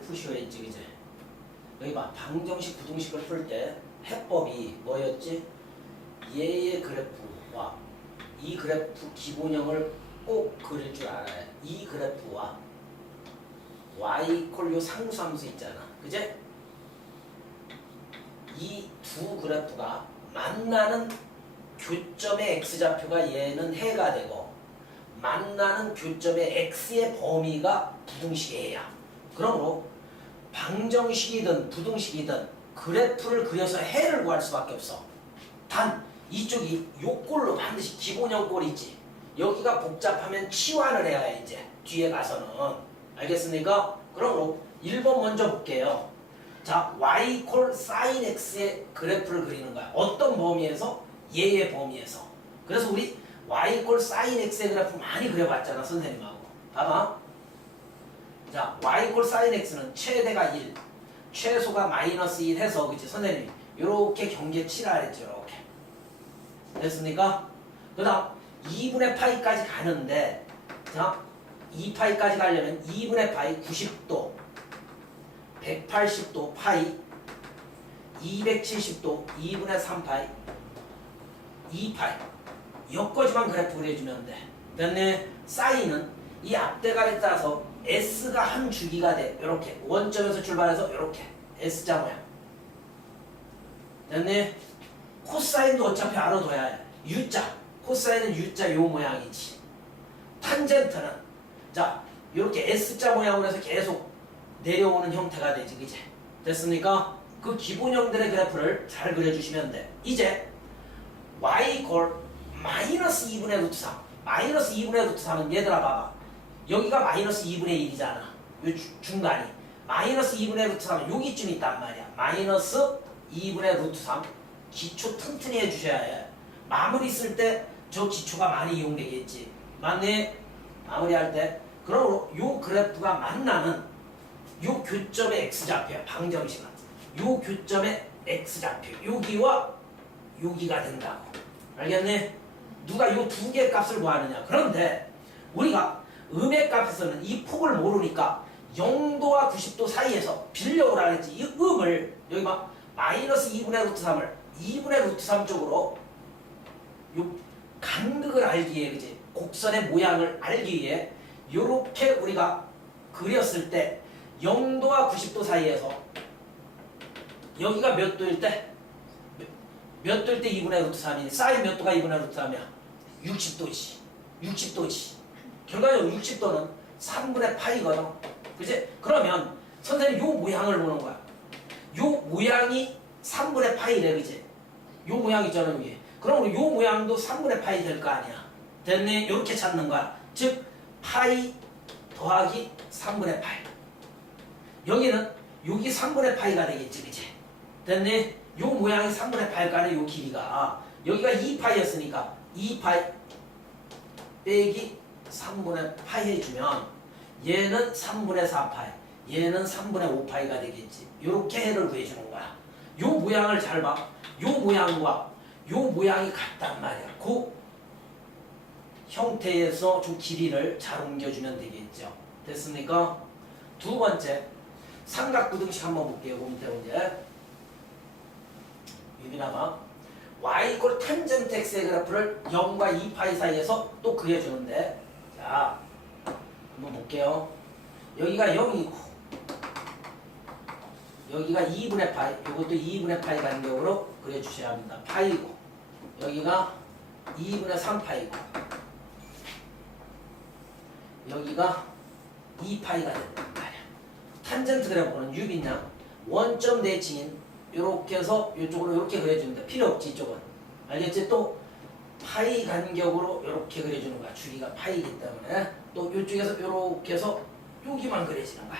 문제를 푸셔야지, 그제? 여기 봐, 방정식, 부등식을 풀 때 해법이 뭐였지? 얘의 그래프와 이 그래프 기본형을 꼭 그릴 줄 알아야 해. 이 그래프와 y 이퀄 요 상수함수 있잖아, 그제? 이 두 그래프가 만나는 교점의 x좌표가 얘는 해가 되고 만나는 교점의 x의 범위가 부등식이에요. 그러므로 방정식이든 부등식이든 그래프를 그려서 해를 구할 수밖에 없어. 단 이쪽이 요 꼴로 반드시 기본형 꼴이 있지. 여기가 복잡하면 치환을 해야 해, 이제 뒤에 가서는. 알겠습니까? 그러므로 1번 먼저 볼게요. 자, y 이퀄 sin x의 그래프를 그리는 거야. 어떤 범위에서? 얘의 범위에서. 그래서 우리 y 이퀄 sin x의 그래프 많이 그려봤잖아, 선생님하고. 봐봐. 자, y 이퀄 sin x는 최대가 1, 최소가 마이너스 1 해서, 그치, 선생님이 요렇게 경계 치라 그랬죠, 요렇게. 됐습니까? 그 다음 2분의 파이까지 가는데, 자, 2파이까지 가려면 2분의 파이 90도, 180도 파이, 270도 2분의 3파이, 2파이 여기까지만 그래프 그려주면 돼. 됐네? 사인은 이 앞대가리에 따라서 S가 한 주기가 돼. 이렇게 원점에서 출발해서 이렇게 S자 모양. 됐네? 코사인도 어차피 알아둬야 해. U자, 코사인은 U자 요 모양이지. 탄젠트는 자 이렇게 S자 모양으로 해서 계속 내려오는 형태가 되지, 그제? 됐습니까? 그 기본형들의 그래프를 잘 그려주시면 돼. 이제 y 이퀄 마이너스 2분의 루트 3. 마이너스 2분의 루트 3은 얘들아 봐봐. 여기가 마이너스 2분의 1이잖아. 요 중간이. 마이너스 2분의 루트 3은 여기쯤 있단 말이야. 마이너스 2분의 루트 3. 기초 튼튼히 해주셔야 해. 마무리 쓸 때 저 기초가 많이 이용되겠지. 맞네? 마무리할 때. 그러므로 요 그래프가 만나는 요 교점의 x좌표야. 방정식은 요 교점의 x좌표 여기와 여기가 된다고. 알겠네? 누가 요 두 개 값을 구하느냐. 그런데 우리가 음의 값에서는 이 폭을 모르니까 0도와 90도 사이에서 빌려오라 그랬지. 이 음을 여기 막 마이너스 2분의 루트 3을 2분의 루트 3 쪽으로 요 간극을 알기 위해, 그지? 곡선의 모양을 알기 위해 요렇게 우리가 그렸을 때 0도와 90도 사이에서 여기가 몇 도일 때? 몇 도일 때 2분의 루트 3이니? 사인 몇 도가 2분의 루트 3이야? 60도지. 60도지. 결과적으로 60도는 3분의 파이거든. 그치? 그러면 선생님 요 모양을 보는 거야. 요 모양이 3분의 파이래, 그치? 요 모양 있잖아, 여기. 그럼 요 모양도 3분의 파이 될 거 아니야. 됐네? 요렇게 찾는 거야. 즉, 파이 더하기 3분의 파이. 여기는 여기 3분의 파이가 되겠지, 그치? 됐네? 요 모양이 3분의 파이가는 요 길이가 여기가 2파이였으니까 2파이 빼기 3분의 파이 해주면 얘는 3분의 4파이, 얘는 3분의 5파이가 되겠지. 요렇게 해를 구해주는 거야. 요 모양을 잘 봐. 요 모양과 요 모양이 같단 말이야. 그 형태에서 좀 길이를 잘 옮겨주면 되겠죠. 됐습니까? 두 번째, 삼각부등식 한번 볼게요. 밑에 문제. 유빈아가 y 이퀄 탄젠트 x의 그래프를 0과 2파이 사이에서 또 그려주는데, 자, 한번 볼게요. 여기가 0이고 여기가 2분의 파이, 이것도 2분의 파이 간격으로 그려주셔야 합니다. 파이고 여기가 2분의 3파이고 여기가 2파이가 된단 말이야. 탄젠트 그래프는 유빈양 원점 대칭인 요렇게 해서 이쪽으로 이렇게 그려주는데 필요 없지, 이쪽은. 알겠지? 또 파이 간격으로 이렇게 그려주는 거야. 주기가 파이이기 때문에. 또 이쪽에서 이렇게 해서 여기만 그려지는 거야.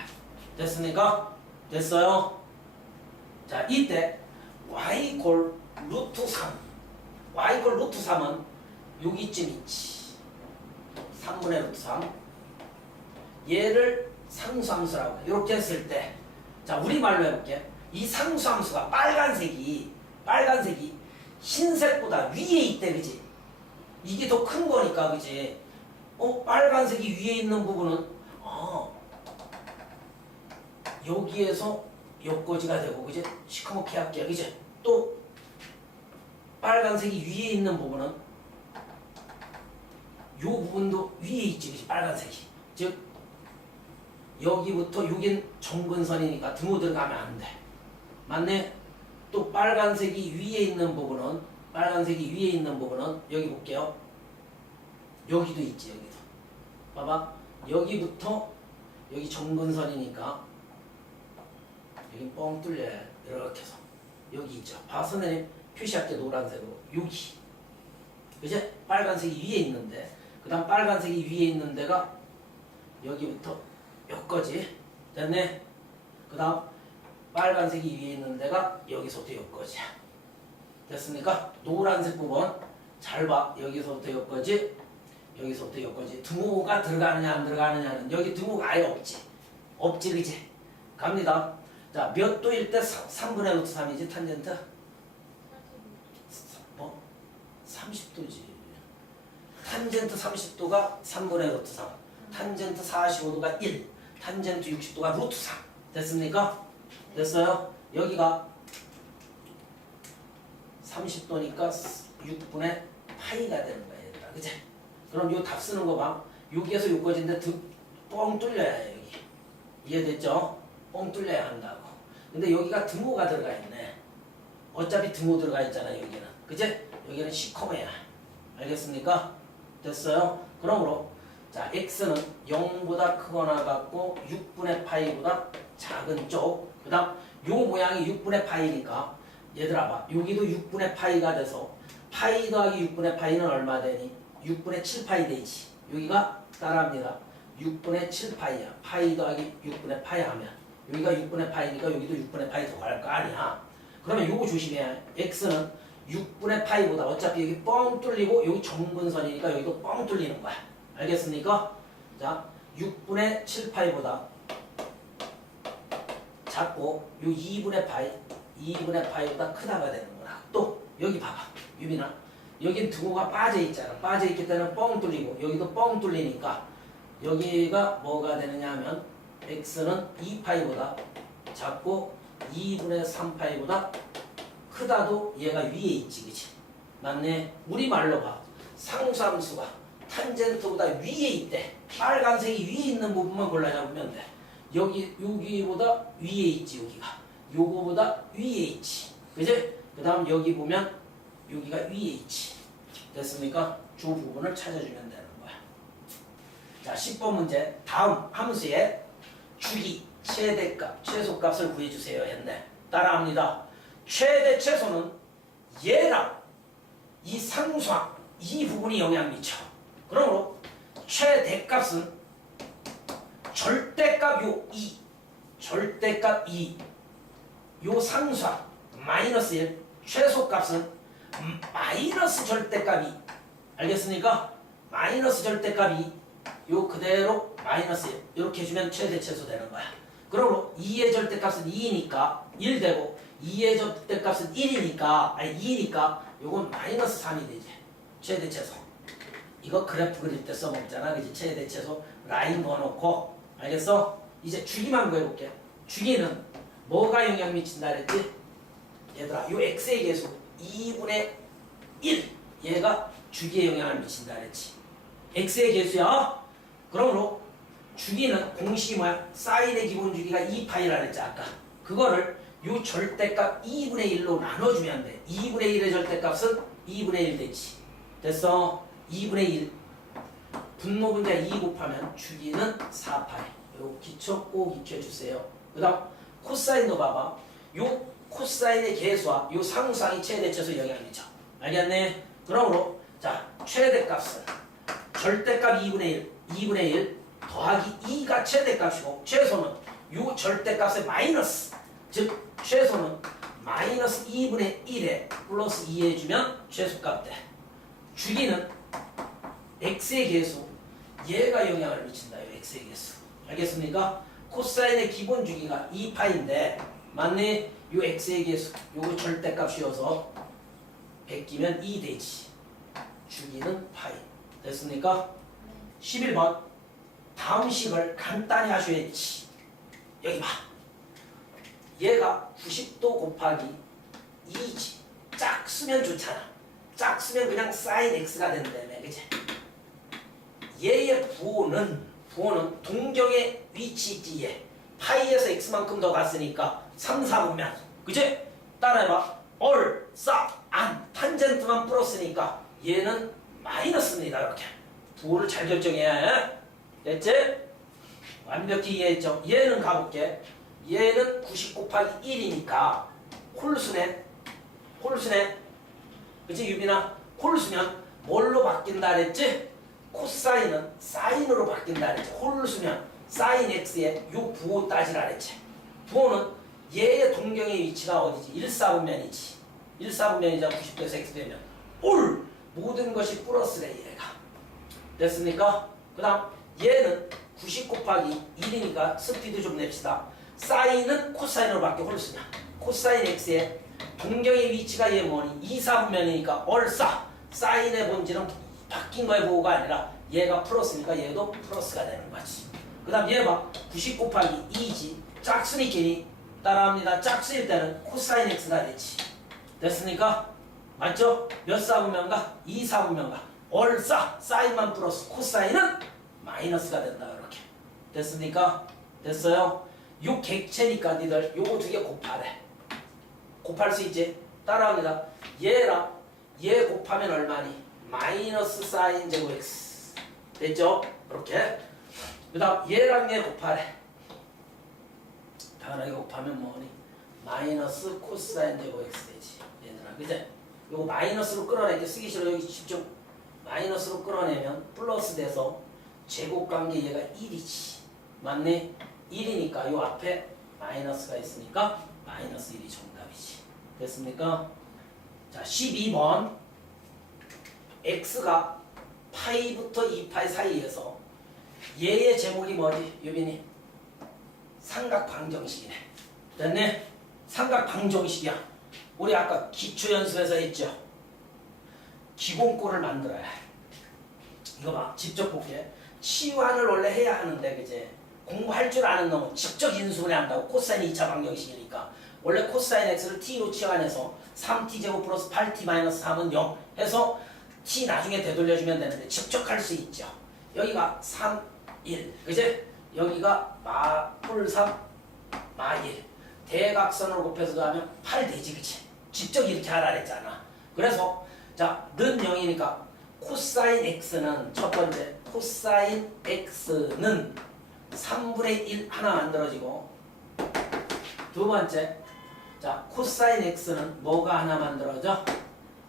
됐습니까? 됐어요? 자, 이때 y 이퀄 루트 3. y 이퀄 루트 3은 여기쯤 있지. 3분의 루트 3. 얘를 상수함수라고 해. 이렇게 했을 때, 자, 우리말로 해볼게. 이 상수함수가 빨간색이 흰색보다 위에 있대, 그지? 이게 더 큰 거니까, 그지? 빨간색이 위에 있는 부분은 여기에서 여기까지가 되고 그지? 시커멓게 할게요. 그지? 또 빨간색이 위에 있는 부분은 요 부분도 위에 있지. 그지? 빨간색이. 즉 여기부터 여긴 정근선이니까 등호 들어가면 안 돼. 맞네? 또 빨간색이 위에 있는 부분은 여기 볼게요. 여기도 있지. 여기도. 봐봐. 여기부터 여기 정근선이니까 여기 뻥 뚫려야 이렇게 해서 여기 있죠. 봐 선생님 표시할게 노란색으로 여기. 이제 빨간색이 위에 있는데 그 다음 빨간색이 위에 있는 데가 여기부터 여기까지 됐네. 그 다음 빨간색이 위에 있는 데가 여기서부터 여기까지야. 됐습니까? 노란색 부분 잘 봐. 여기서부터 여기까지 여기서부터 여기까지 등호가 들어가느냐 안 들어가느냐는 여기 등호가 아예 없지 그지? 갑니다. 자, 몇 도일 때 3분의 루트 3이지 탄젠트? 뭐? 30도지. 탄젠트 30도가 3분의 루트 3. 탄젠트 45도가 1. 탄젠트 60도가 루트 3. 됐습니까? 됐어요? 여기가 30도니까 6분의 파이가 되는 거야 얘들아. 그치? 그럼 요 답 쓰는 거 봐. 여기에서 여기까지인데 뻥 뚫려야 해 여기. 이해됐죠? 뻥 뚫려야 한다고. 근데 여기가 등호가 들어가 있네. 어차피 등호 들어가 있잖아 여기는. 그치? 여기는 시커매야. 알겠습니까? 됐어요? 그러므로 자 x는 0보다 크거나 같고 6분의 파이보다 작은 쪽. 그 다음 요 모양이 6분의 파이니까 얘들아 봐. 여기도 6분의 파이가 돼서 파이 더하기 6분의 파이는 얼마 되니? 6분의 7파이 되지. 여기가 따라합니다. 6분의 7파이야. 파이 더하기 6분의 파이 하면 여기가 6분의 파이니까 여기도 6분의 파이 더할 거 아니야. 그러면 요거 조심해야 해. x는 6분의 파이보다 어차피 여기 뻥 뚫리고 여기 정근선이니까 여기도 뻥 뚫리는 거야. 알겠습니까? 자, 6분의 7파이보다 작고 요 2분의 파이보다 크다가 되는 거라. 또 여기 봐봐. 유빈아. 여긴 등호가 빠져있잖아. 빠져있기 때문에 뻥 뚫리고 여기도 뻥 뚫리니까 여기가 뭐가 되느냐 하면 x는 2파이보다 작고 2분의 3파이보다 크다도 얘가 위에 있지. 그치? 맞네. 우리말로 봐. 상수함수가 탄젠트보다 위에 있대. 빨간색이 위에 있는 부분만 골라잡으면 돼. 여기보다 위에 있지. 요거보다 위에 있지. 그치? 그 다음 여기 보면 여기가 위에 있지. 됐습니까? 주 부분을 찾아주면 되는 거야. 자, 10번 문제. 다음 함수의 주기, 최대값, 최소값을 구해주세요 했네. 따라합니다. 최대 최소는 얘랑 이 상수항, 이 부분이 영향 미쳐. 그러므로 최대값은 절대값 요 2, 절대값 2, 요 상수항 마이너스 1, 최소값은 마이너스 절대값 2. 알겠습니까? 마이너스 절대값 2, 요 그대로 마이너스 1 이렇게 해주면 최대 최소 되는 거야. 그러므로 2의 절대값은 2니까 1 되고 2의 절대값은 1이니까 아니 2니까 요건 마이너스 3이 되지. 최대 최소. 이거 그래프 그릴 때 써먹잖아. 그지? 최대 최소 라인 그어놓고. 알겠어? 이제 주기만 구해볼게. 주기는 뭐가 영향 미친다 그랬지? 얘들아 요 x의 계수 2분의 1 얘가 주기에 영향을 미친다 그랬지. x의 계수야. 그러므로 주기는 공식이 뭐야? 사인의 기본 주기가 2파이라 그랬지 아까. 그거를 요 절대값 2분의 1로 나눠주면 돼. 2분의 1의 절대값은 2분의 1 되지. 됐어? 2분의 1 분모분자 2 곱하면 주기는 4파이. 요 기초 꼭 익혀주세요. 그 다음 코사인도 봐봐. 요 코사인의 계수와 요 상수항이 최대 최소 영향을 미쳐. 알겠네? 그러므로 자 최대값은 절대값 2분의 1 더하기 2가 최대값이고 최소는 요 절대값의 마이너스 즉 최소는 마이너스 2분의 1에 플러스 2 해주면 최소값 돼. 주기는 x의 계수 얘가 영향을 미친다. 요 x의 계수. 알겠습니까? 코사인의 기본 주기가 2파인데 맞네? 요 x의 계수 요거 절대값이어서 베끼면 2 되지. 주기는 파이. 됐습니까? 11번 다음 식을 간단히 하셔야지. 여기 봐. 얘가 90도 곱하기 2지. 짝수면 좋잖아. 짝수면 그냥 sin x가 된다며. 그치? 얘의 부호는 동경의 위치 있지. 얘 파이에서 x만큼 더 갔으니까 3, 4분면. 그치? 따라해봐. 얼, 싸, 안. 탄젠트만 플러스니까 얘는 마이너스입니다. 이렇게 부호를 잘 결정해야 해. 됐지? 완벽히 이해했죠? 얘는 가볼게. 얘는 90 곱하기 1이니까 홀수네. 그치 유빈아? 홀수면 뭘로 바뀐다 그랬지? 코사인은 사인으로 바뀐다 그랬지. 홀수면 사인 x의 요 부호 따지라 그랬지. 부호는 얘의 동경의 위치가 어디지? 1사분면이지. 1사분면이자 90도에서 x 되면 올! 모든 것이 플러스래 얘가. 됐습니까? 그 다음 얘는 90 곱하기 1이니까 스피드 좀 냅시다. 사인은 코사인으로 바뀌어 홀수면 코사인 x의 동경의 위치가 얘 뭐니? 2사분면이니까 얼싸 사인의 본질은 바뀐 거의 부호가 아니라 얘가 플러스니까 얘도 플러스가 되는 거지. 그 다음 얘 봐. 90 곱하기 2지. 짝수니끼리 따라합니다. 짝수일 때는 코사인 x가 되지. 됐습니까? 맞죠? 몇 사분면가? 2사분면가. 얼싸 사인만 플러스 코사인은 마이너스가 된다. 이렇게 됐습니까? 됐어요? 요 객체니까 니들 요거 두 개 곱하래. 곱할 수 있지? 따라합니다. 얘랑 얘 곱하면 얼마니? 마이너스 사인 제곱 x. 됐죠? 이렇게. 그 다음 얘랑 얘 곱하래. 당연하게 곱하면 뭐니? 마이너스 코사인 제곱 x 되지. 얘들아, 그제? 요거 마이너스로 끌어내기 쓰기 싫어. 여기 집중. 마이너스로 끌어내면 플러스 돼서 제곱관계 얘가 1이지. 맞네? 1이니까 요 앞에 마이너스가 있으니까 마이너스 1이 정답이지. 됐습니까? 자, 12번. x가 파이부터 2파이 사이에서 얘의 제목이 뭐지? 유빈이? 삼각방정식이네. 됐네? 삼각방정식이야. 우리 아까 기초연습에서 했죠? 기본꼴을 만들어야 해. 이거 봐. 직접 볼게. 치환을 원래 해야 하는데 그제? 공부할 줄 아는 놈은 직접 인수분해 한다고. 코사인 2차 방정식이니까. 원래 코사인 x를 t로 치환해서 3t제곱 플러스 8t 마이너스 3은 0 해서 t 나중에 되돌려주면 되는데 직접 할 수 있죠. 여기가 3, 1. 그제? 여기가 홀 3, 마 1. 대각선으로 곱해서 더하면 8 되지. 그치? 직접 이렇게 하라 그랬잖아. 그래서 자, 는 0이니까 코사인 x는 첫 번째 코사인 x는 3분의 1 하나 만들어지고 두 번째 자 코사인 x는 뭐가 하나 만들어져?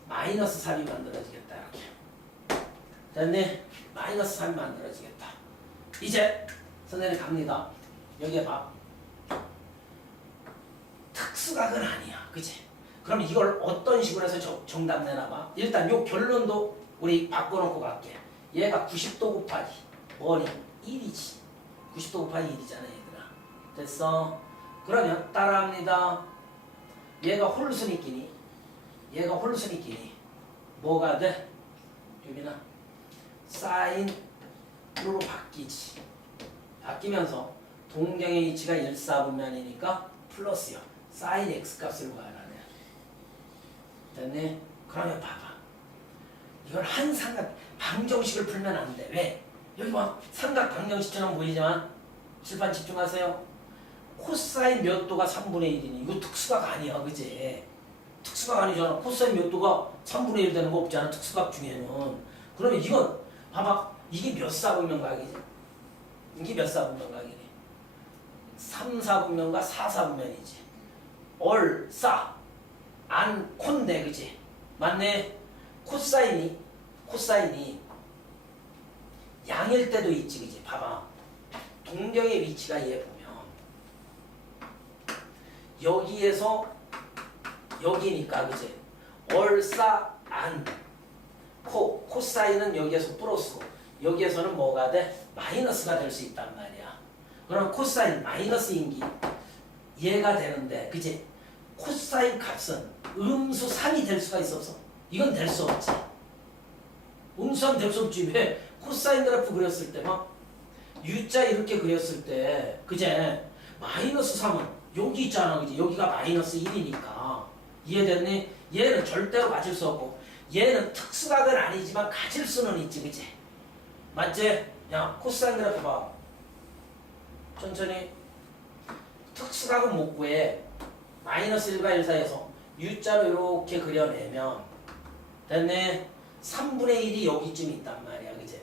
마이너스 3이 만들어지겠다. 이렇게 됐니? 마이너스 3이 만들어지겠다. 이제 선생님 갑니다. 여기에 봐. 특수각은 아니야. 그치? 그럼 이걸 어떤 식으로 해서 정답 내놔봐. 일단 요 결론도 우리 바꿔놓고 갈게. 얘가 90도 곱하기 뭐니? 1이지. 90도 곱하기 1이잖아 얘들아. 됐어? 그러면 따라합니다. 얘가 홀수니끼니 뭐가 돼? 유빈아 사인으로 바뀌지. 바뀌면서 동경의 위치가 1사분면이니까 플러스요. 사인 x 값을 구하라네. 됐네? 그러면 봐봐. 이걸 한 삼각 방정식을 풀면 안 돼. 왜? 여기 막 삼각 방정식처럼 보이지만 칠판 집중하세요. 코사인 몇 도가 3분의 1이니 이거 특수각 아니야. 그치? 특수각 아니잖아. 코사인 몇 도가 3분의 1 되는 거 없잖아. 특수각 중에는. 그러면 이건 봐봐. 이게 몇 사분면각이지? 이게 몇 사분면각이니? 3, 4분면과 4, 4분면이지. 얼, 싸, 안, 콘데, 그치? 맞네? 코사인이 양일 때도 있지, 그치? 봐봐. 동경의 위치가 얘 보면 여기에서 여기니까, 그치? 얼, 싸, 안, 코사인은 여기에서 플러스고 여기에서는 뭐가 돼? 마이너스가 될 수 있단 말이야. 그럼 코사인 마이너스인기 얘가 되는데, 그치? 코사인 값은 음수 3이 될 수가 있어서 이건 될 수 없지. 음수 3 될 수 없지. 왜? 코사인 그래프 그렸을 때 막 U자 이렇게 그렸을 때 그제? 마이너스 3은 여기 있잖아. 그지? 여기가 마이너스 1이니까. 이해됐니? 얘는 절대로 가질 수 없고 얘는 특수각은 아니지만 가질 수는 있지. 그지? 맞지? 야, 코사인 그래프 봐. 천천히. 특수각은 못 구해. 마이너스 1과 1 사이에서 U자로 이렇게 그려내면 됐네? 3분의 1이 여기쯤 있단 말이야. 그지?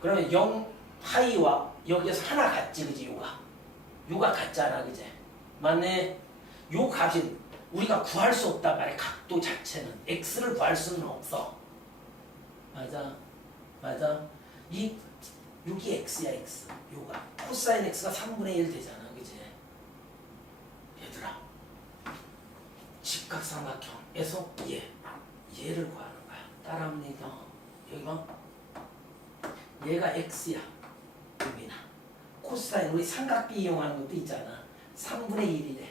그러면 0 파이와 여기에서 하나 같지. 그지? 요가 같잖아. 그지? 맞네? 요 값이 우리가 구할 수 없단 말이야. 각도 자체는. x를 구할 수는 없어. 맞아. 맞아. 여기 x야. x. 요가. 코사인 x가 3분의 1 되잖아. 그지? 얘들아. 직각삼각형에서 얘를 구하는 거야. 따라합니다. 여기 봐. 얘가 x야. 유빈아. 코사인 우리 삼각비 이용하는 것도 있잖아. 3분의 1이래.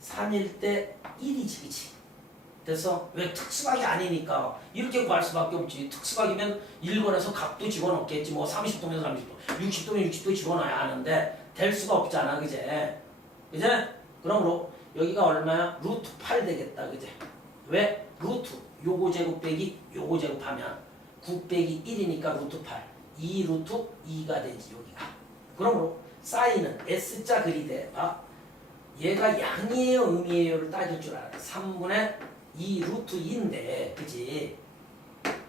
3일 때 1이지. 그치? 그래서 왜 특수각이 아니니까 이렇게 구할 수밖에 없지. 특수각이면 1번에서 각도 집어넣겠지. 뭐 30도면 30도, 60도면 60도 집어넣어야 하는데 될 수가 없잖아. 그제? 그제? 그러므로 여기가 얼마야? 루트 8 되겠다. 그제? 왜? 루트 요거 제곱 빼기 요거 제곱하면 9 빼기 1이니까 루트 8. 2 루트 2가 되지. 여기가. 그러므로 사인은 S자 그리되 얘가 양이에요 음이에요를 따질 줄 알아. 3분의 2 루트 2인데 그치?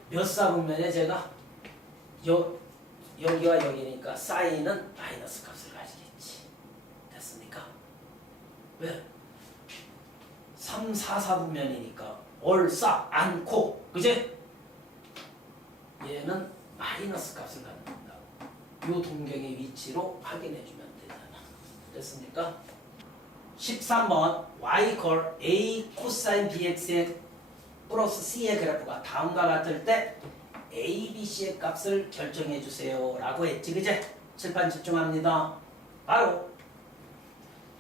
몇 사분면에 제가 여기와 여기니까 사인은 마이너스 값을 가지겠지. 됐습니까? 왜? 3, 4, 4분면이니까 얼싸 않고 그치? 얘는 마이너스 값을 갖는다고. 요 동경의 위치로 확인해주면 되잖아. 됐습니까? 13번 y 콜 a 코사인 bx의 플러스 c의 그래프가 다음과 같을 때 a, b, c의 값을 결정해 주세요 라고 했지. 그제? 칠판 집중합니다. 바로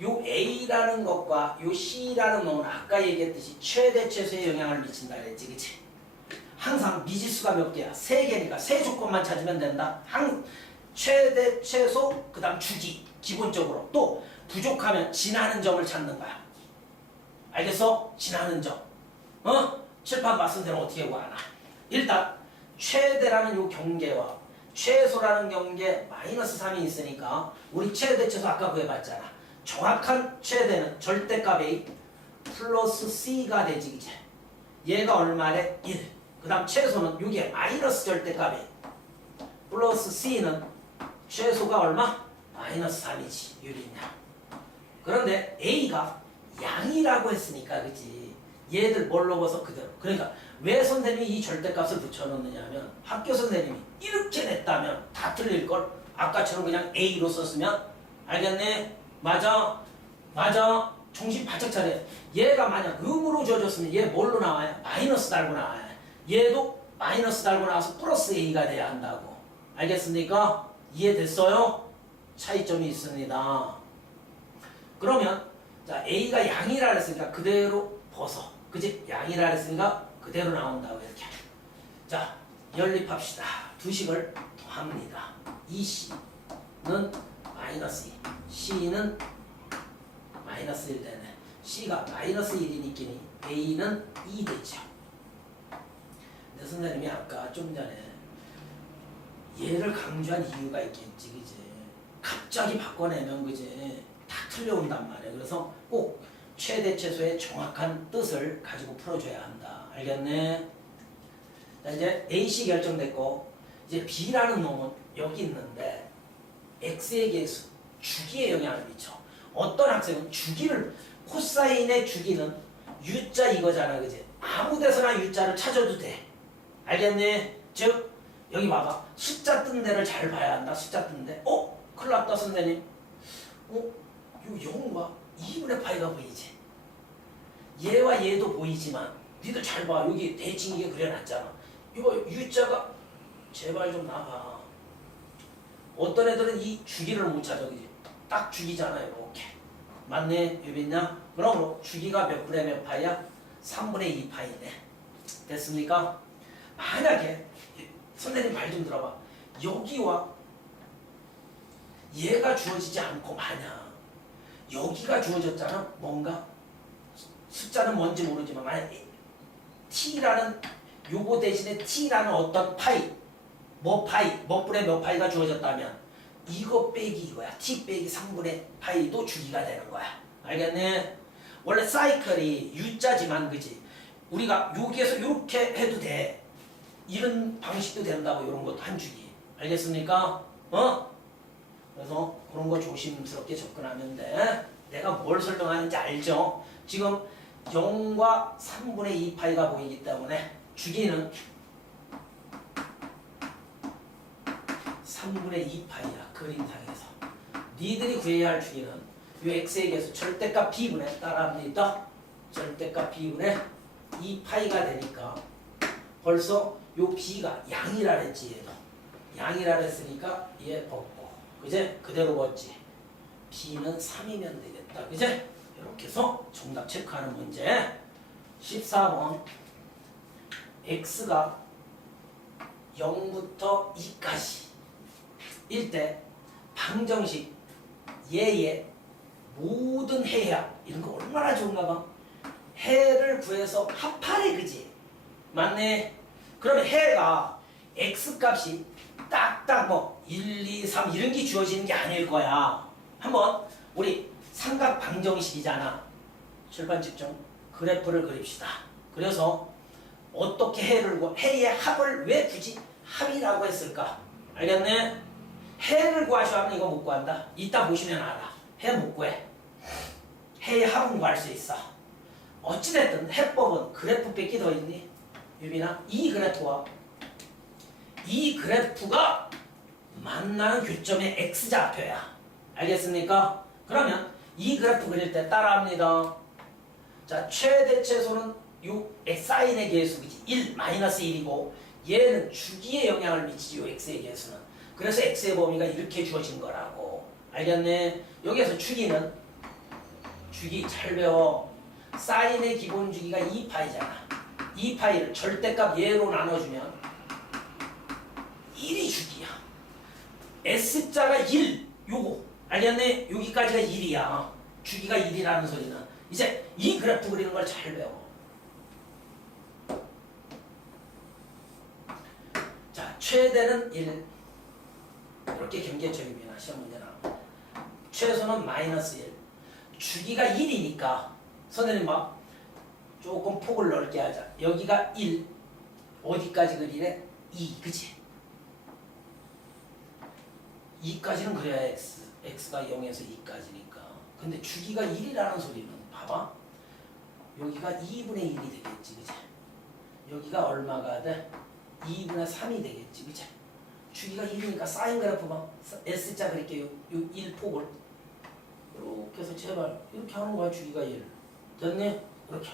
요 a라는 것과 요 c라는 놈은 아까 얘기했듯이 최대 최소의 영향을 미친다 그랬지. 그치? 항상 미지수가 몇 개야? 3개니까 세 조건만 찾으면 된다. 최대 최소 그 다음 주기 기본적으로 또 부족하면 지나는 점을 찾는 거야. 알겠어? 지나는 점. 칠판 봤은 대로 어떻게 구하나. 일단 최대라는 요 경계와 최소라는 경계 마이너스 3이 있으니까 우리 최대 최소 아까 구해봤잖아. 정확한 최대는 절대값 A 플러스 C가 되지. 이제 얘가 얼마래? 1. 그 다음 최소는 여기에 마이너스 절대값 A 플러스 C는 최소가 얼마? 마이너스 3이지. 유리냐. 그런데 A가 양이라고 했으니까 그치? 얘들 뭘로 봐서 그대로. 그러니까 왜 선생님이 이 절대값을 붙여놓느냐 하면 학교 선생님이 이렇게 냈다면 다 틀릴걸? 아까처럼 그냥 A로 썼으면 알겠네? 맞아? 맞아? 정신 바짝 차려. 얘가 만약 음으로 줘줬으면 얘 뭘로 나와요? 마이너스 달고 나와요. 얘도 마이너스 달고 나와서 플러스 A가 돼야 한다고. 알겠습니까? 이해됐어요? 차이점이 있습니다. 그러면 자 A가 양이라 그랬으니까 그대로 벗어. 그지? 양이라 그랬으니까 그대로 나온다고 이렇게. 자 연립합시다. 두 식을 더합니다. 2C는 마이너스 2, C는 마이너스 1 되네. C가 마이너스 1이니까 A는 2 되죠. 근데 선생님이 아까 좀 전에 얘를 강조한 이유가 있겠지. 그지? 갑자기 바꿔내면 그지? 다 틀려온단 말이야. 그래서 꼭 최대 최소의 정확한 뜻을 가지고 풀어줘야 한다. 알겠네? 자, 이제 AC 결정됐고 이제 B라는 놈은 여기 있는데 X의 계수, 주기에 영향을 미쳐. 어떤 학생은 주기를 코사인의 주기는 U자 이거잖아. 그지? 아무 데서나 U자를 찾아도 돼. 알겠네? 즉 여기 봐봐. 숫자 뜬 데를 잘 봐야 한다. 숫자 뜬 데. 큰일 났다 선생님. 요 0과 2분의 파이가 보이지? 얘와 얘도 보이지만 니들 잘 봐. 여기 대칭 이게 그려놨잖아. 이거 U자가 제발 좀 나봐. 어떤 애들은 이 주기를 못 찾아. 그지? 딱 주기잖아. 이렇게. 맞네? 유빈양? 그러므로 주기가 몇 분의 몇 파이야? 3분의 2 파이네. 됐습니까? 만약에 선생님 말 좀 들어봐. 여기와 얘가 주어지지 않고 만약 여기가 주어졌잖아. 뭔가 숫자는 뭔지 모르지만 만약 t라는 요거 대신에 t라는 어떤 파이 뭐 분의 몇 파이가 주어졌다면 이거 빼기 이거야. t 빼기 3분의 파이도 주기가 되는 거야. 알겠네? 원래 사이클이 U자지만 그지? 우리가 여기에서 이렇게 해도 돼. 이런 방식도 된다고. 이런 것도 한 주기. 알겠습니까? 그래서 그런 거 조심스럽게 접근하면 돼. 내가 뭘 설명하는지 알죠? 지금 0과 3분의 2파이가 보이기 때문에 주기는 3분의 2파이야. 그림상에서. 니들이 구해야 할 주기는 이 x에 대해서 절대값 b분의 따라합니다. 절대값 b분의 2파이가 되니까 벌써 요 b가 양이라 그랬지. 얘도 양이라 그랬으니까 얘 벗고 그제? 그대로 벗지. b는 3이면 되겠다. 그제? 이렇게 해서 정답 체크하는 문제. 14번 x가 0부터 2까지 일 때 방정식 얘의 모든 해야 이런 거 얼마나 좋은가 봐. 해를 구해서 합하래. 그지? 맞네. 그러면 해가 x값이 딱딱 뭐 1, 2, 3 이런 게 주어지는 게 아닐 거야. 한번 우리 삼각 방정식이잖아. 칠판 집중. 그래프를 그립시다. 그래서 어떻게 해의 합을 왜 굳이 합이라고 했을까? 알겠네? 해를 구하셔 하면 이거 못 구한다. 이따 보시면 알아. 해 못 구해. 해의 합은 구할 수 있어. 어찌됐든 해법은 그래프 뺏기 더 있니? 유빈아, 이 그래프가 만나는 교점의 x좌표야. 알겠습니까? 그러면 이 그래프 그릴 때 따라합니다. 자, 최대 최소는 요 사인의 계수, 그치? 1, 마이너스 1이고 얘는 주기에 영향을 미치지, 요 x의 계수는. 그래서 x의 범위가 이렇게 주어진 거라고. 알겠네? 여기에서 주기 잘 배워. 사인의 기본 주기가 2파이잖아. 2파이를 절대값 얘로 나눠주면 1이 주기야. S자가 1, 요거. 알겠네? 여기까지가 1이야. 주기가 1이라는 소리는. 이제 이 그래프 그리는 걸 잘 배워. 자, 최대는 1. 이렇게 경계적이면 시험 문제 나와. 최소는 마이너스 1. 주기가 1이니까 선생님 막 조금 폭을 넓게 하자. 여기가 1. 어디까지 그리래? 2. 그치? 2까지는 그래야 x가 0에서 2까지니까. 근데 주기가 1이라는 소리는 봐봐. 여기가 2분의 1이 되겠지. 그치? 여기가 얼마가 돼? 2분의 3이 되겠지. 그치? 주기가 1이니까 사인 그래프 봐. S자 그릴게요. 요 1폭을. 이렇게 해서 제발 이렇게 하는 거야. 주기가 1. 됐니? 이렇게.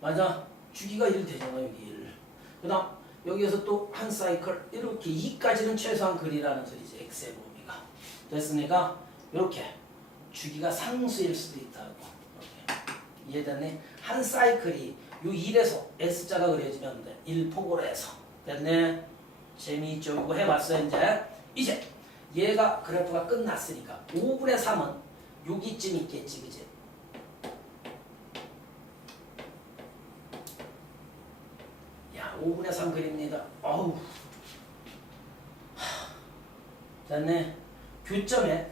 맞아. 주기가 1 되잖아. 여기 1. 그 다음 여기에서 또 한 사이클 이렇게 2까지는 최소한 그리라는 소리지. x의 범위가. 됐습니까? 이렇게. 주기가 상수일 수도 있다고. 이렇게. 이해됐네? 한 사이클이 요 1에서 S자가 그려지면 돼. 1폭으로 해서. 됐네? 재미있죠? 이거 해봤어 이제 얘가 그래프가 끝났으니까 5분의 3은 여기쯤 있겠지. 그지? 야, 5분의 3 그립니다. 어우. 됐네? 교점에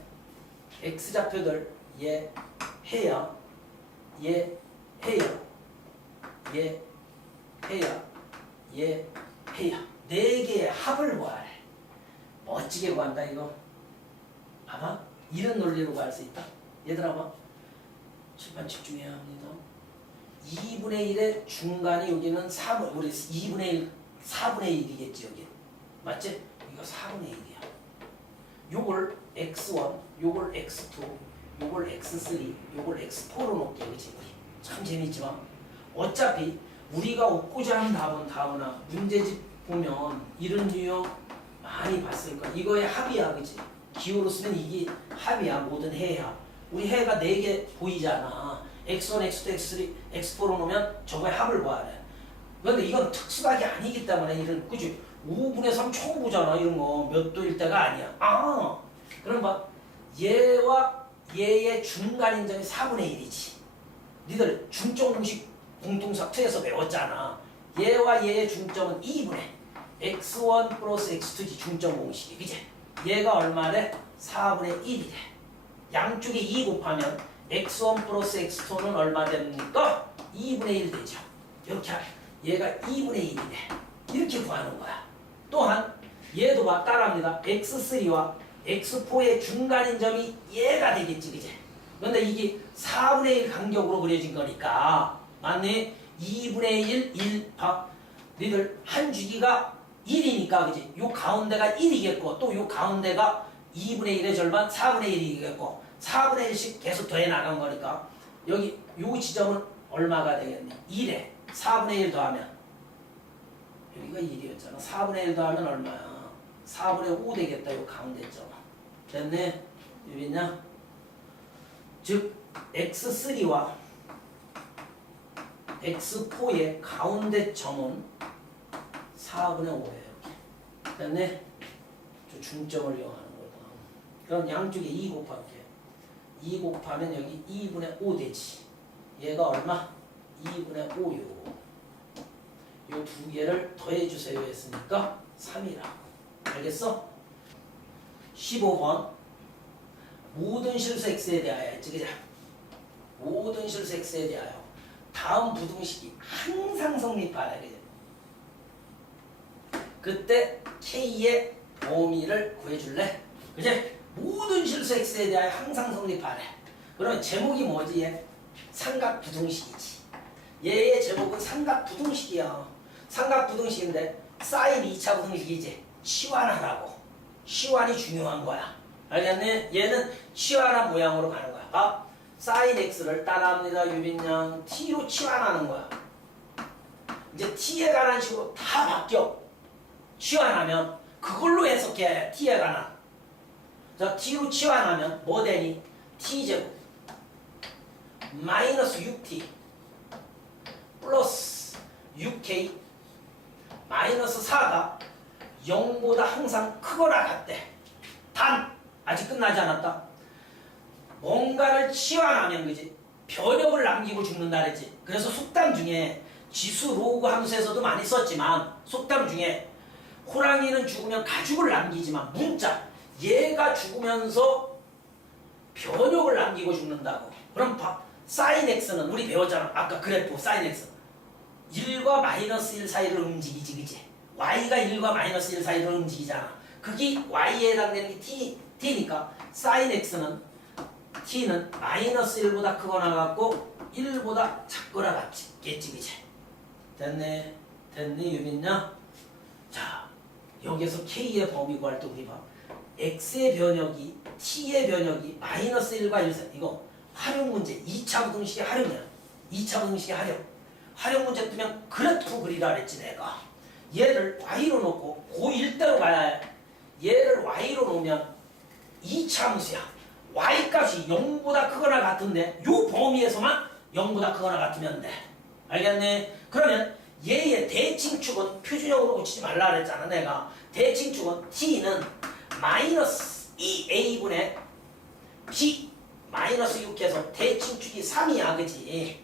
x좌표들 얘 해야 얘 해야 얘 해야 얘 해야 4개의 합을 구하래. 멋지게 구한다 이거. 봐봐. 이런 논리로 구할 수 있다. 얘들아 봐. 칠판 집중해야 합니다. 2분의 1의 중간이 여기는 3, 우리 2분의 1, 4분의 1이겠지 여기. 맞지? 이거 4분의 1이야. 요걸 x1, 요걸 x2, 요걸 x3, 요걸 x4로 놓게. 그치? 참 재밌지만 어차피 우리가 얻고자 하는 답은 다으나 문제집 보면 이런 유형 많이 봤을 거야. 이거의 합이야. 그치? 기호로 쓰면 이게 합이야. 모든 해야. 우리 해가 4개 보이잖아. x1, x2, x3, x4로 놓으면 저거의 합을 구하래. 그런데 이건 특수각이 아니기 때문에 이런, 그치? 5분의 3 처음 보잖아. 이런 거 몇 도일 때가 아니야. 아, 그럼 봐. 얘와 얘의 중간인점이 4분의 1이지. 니들 중점 공식 공통사 2에서 배웠잖아. 얘와 얘의 중점은 2분의 x1 플러스 x2지 중점 공식이. 그치? 얘가 얼마래? 4분의 1이래. 양쪽에 2 곱하면 x1 플러스 x2는 얼마 됩니까? 2분의 1 되죠. 이렇게 얘가 2분의 1이래. 이렇게 구하는 거야. 또한 얘도 봐. 따라합니다. x3와 x4의 중간인 점이 얘가 되겠지. 그치? 그런데 이게 4분의 1 간격으로 그려진 거니까 맞네? 2분의 1 봐. 너희들 한 주기가 1이니까 그치? 요 가운데가 1이겠고 또 요 가운데가 2분의 1의 절반 4분의 1이겠고 4분의 1씩 계속 더해 나간 거니까 여기 요 지점은 얼마가 되겠니? 1에 4분의 1 더하면 여기가 1이었잖아. 4분의 1 더하면 얼마야? 4분의 5 되겠다. 요 가운데점. 됐네? 유빈냐? 즉 x3와 x4의 가운데 점은 4분의 5예요. 됐네? 저 중점을 이용하는 거다. 그럼 양쪽에 2 곱할게. 2 곱하면 여기 2분의 5 되지. 얘가 얼마? 2분의 5요. 요 두 개를 더해주세요 했으니까 3이라고. 알겠어? 15번 모든 실수 x에 대하여 했지. 그죠? 모든 실수 x에 대하여 다음 부등식이 항상 성립하라. 그죠? 그때 k의 범위를 구해줄래? 그지? 모든 실수 x에 대하여 항상 성립하래. 그러면 제목이 뭐지? 얘? 삼각부등식이지. 얘의 제목은 삼각부등식이야. 삼각부등식인데 사인 2차 부등식이지. 치환하라고. 치환이 중요한 거야. 알겠니? 얘는 치환한 모양으로 가는 거야. 봐. 사인 x를 따라합니다. 유빈양 t로 치환하는 거야. 이제 t에 관한 식으로 다 바뀌어. 치환하면 그걸로 해석해. t에 관한. 자, t로 치환하면 뭐 되니? t제곱 마이너스 6t 플러스 6k 마이너스 4가 0보다 항상 크거나 같대. 단 아직 끝나지 않았다. 뭔가를 치환하면 그지? 변형을 남기고 죽는다 그랬지. 그래서 속담 중에 지수 로그 함수에서도 많이 썼지만 속담 중에 호랑이는 죽으면 가죽을 남기지만 문자 얘가 죽으면서 변형을 남기고 죽는다고. 그럼 사인 x는 우리 배웠잖아. 아까 그래프 사인 x 1과 마이너스 1 사이를 움직이지. 그지? y가 1과 마이너스 1 사이를 움직이잖아. 그게 y에 해당되는 게 t니까 사인 x는 t는 마이너스 1보다 크거나 같고 1보다 작거나 같겠지. 그지? 됐네. 됐네 유빈냐? 자, 여기서 k의 범위 구할 때 우리 봐. x의 변역이 t의 변역이 마이너스 1과 1 사이. 이거 활용 문제 2차 부등식의 활용이야. 2차 부등식의 활용. 활용 문제 뜨면 그래프 그리라 그랬지 내가. 얘를 y로 놓고 고1대로 가야 해. 얘를 y로 놓으면 2차 함수야. y 값이 0보다 크거나 같은데 요 범위에서만 0보다 크거나 같으면 돼. 알겠네? 그러면 얘의 대칭축은 표준형으로 붙이지 말라 그랬잖아 내가. 대칭축은 t는 마이너스 2a분의 b 마이너스 6해서 대칭축이 3이야. 그지?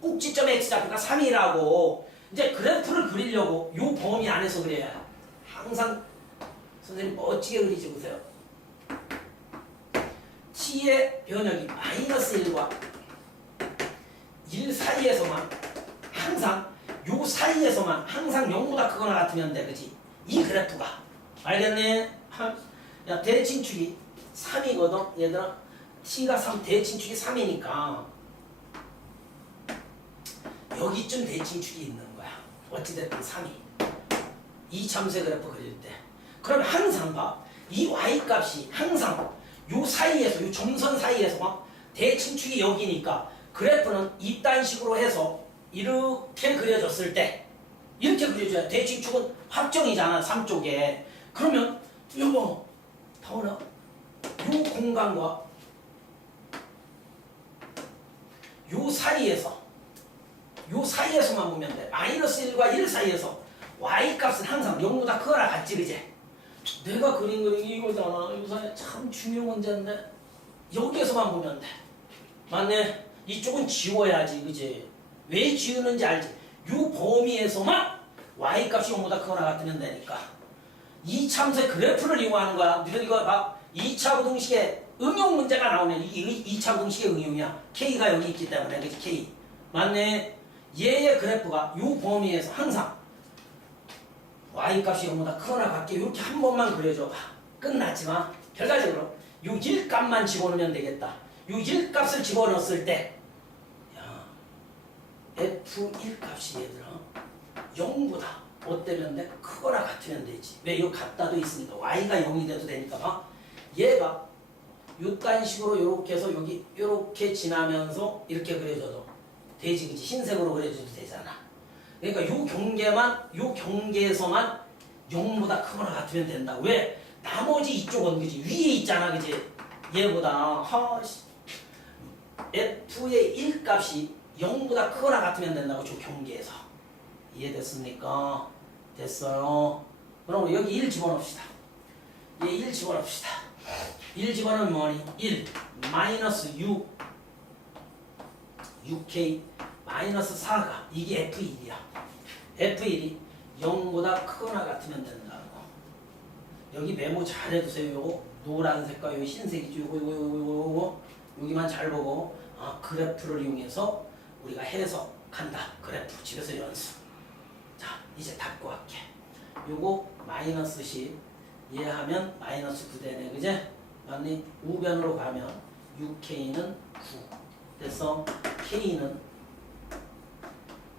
꼭지점에 x 좌표가 3이라고. 이제 그래프를 그리려고 요 범위 안에서 그려야 항상 선생님 멋지게 그리지 보세요. t의 변역이 마이너스 1과 1 사이에서만 항상 요 사이에서만 항상 0보다 크거나 같으면 돼. 그지? 이 그래프가. 알겠네? 야, 대칭축이 3이거든. 얘들아 t가 3 대칭축이 3이니까 여기쯤 대칭축이 있는 거야. 어찌됐든 3이. 이 참수의 그래프 그릴 때. 그럼 항상 봐. 이 y값이 항상 요 사이에서 요 점선 사이에서 막 대칭축이 여기니까 그래프는 이딴 식으로 해서 이렇게 그려졌을 때 이렇게 그려줘야 대칭축은 확정이잖아. 3쪽에. 그러면 여보 다원아 요 공간과 요 사이에서만 보면 돼. 마이너스 1과 1 사이에서 y값은 항상 0보다 크거나 같지. 그제? 내가 그린 그림이 이거잖아. 이거 참 중요한 문제인데 여기에서만 보면 돼. 맞네. 이쪽은 지워야지, 그지? 왜 지우는지 알지? 요 범위에서만 y값이 0보다 크거나 같으면 되니까. 이 참수의 그래프를 이용하는 거야. 너희들 이거 봐. 2차 부등식에 응용 문제가 나오면 이게 2차 부등식의 응용이야. k가 여기 있기 때문에, 그지? k. 맞네. 얘의 그래프가 요 범위에서 항상 y값이 0보다 크거나 같게 이렇게 한 번만 그려줘 봐. 끝났지만 결과적으로 요 1값만 집어넣으면 되겠다. 요 1값을 집어넣었을 때 F1 값이 얘들아 0보다 어때면 돼? 크거나 같으면 되지. 왜? 이거 같다도 있으니까 y가 0이 돼도 되니까 봐. 얘가 요딴 식으로 요렇게 해서 여기 요렇게 지나면서 이렇게 그려줘도 되지, 그지? 흰색으로 그려줘도 되잖아. 그러니까 요 경계에서만 0보다 크거나 같으면 된다. 왜? 나머지 이쪽은 그지? 위에 있잖아, 그지? 얘보다 F의 1값이 0보다 크거나 같으면 된다고, 저 경계에서. 이해됐습니까? 됐어요. 그럼 여기 1 집어넣읍시다. 얘 1 집어넣읍시다. 1 집어넣으면 뭐니? 1 마이너스 6k 마이너스 4가 이게 F1이야. F1이 0보다 크거나 같으면 된다고. 여기 메모 잘 해두세요. 요거 노란색과 요 흰색이죠. 요거 여기만 잘 보고 그래프를 이용해서 우리가 해석한다. 그래프 집에서 연습. 자, 이제 닫고 할게. 요거 마이너스 10 얘하면 마이너스 9 되네, 그제? 맞니? 우변으로 가면 6k는 9 그래서 k는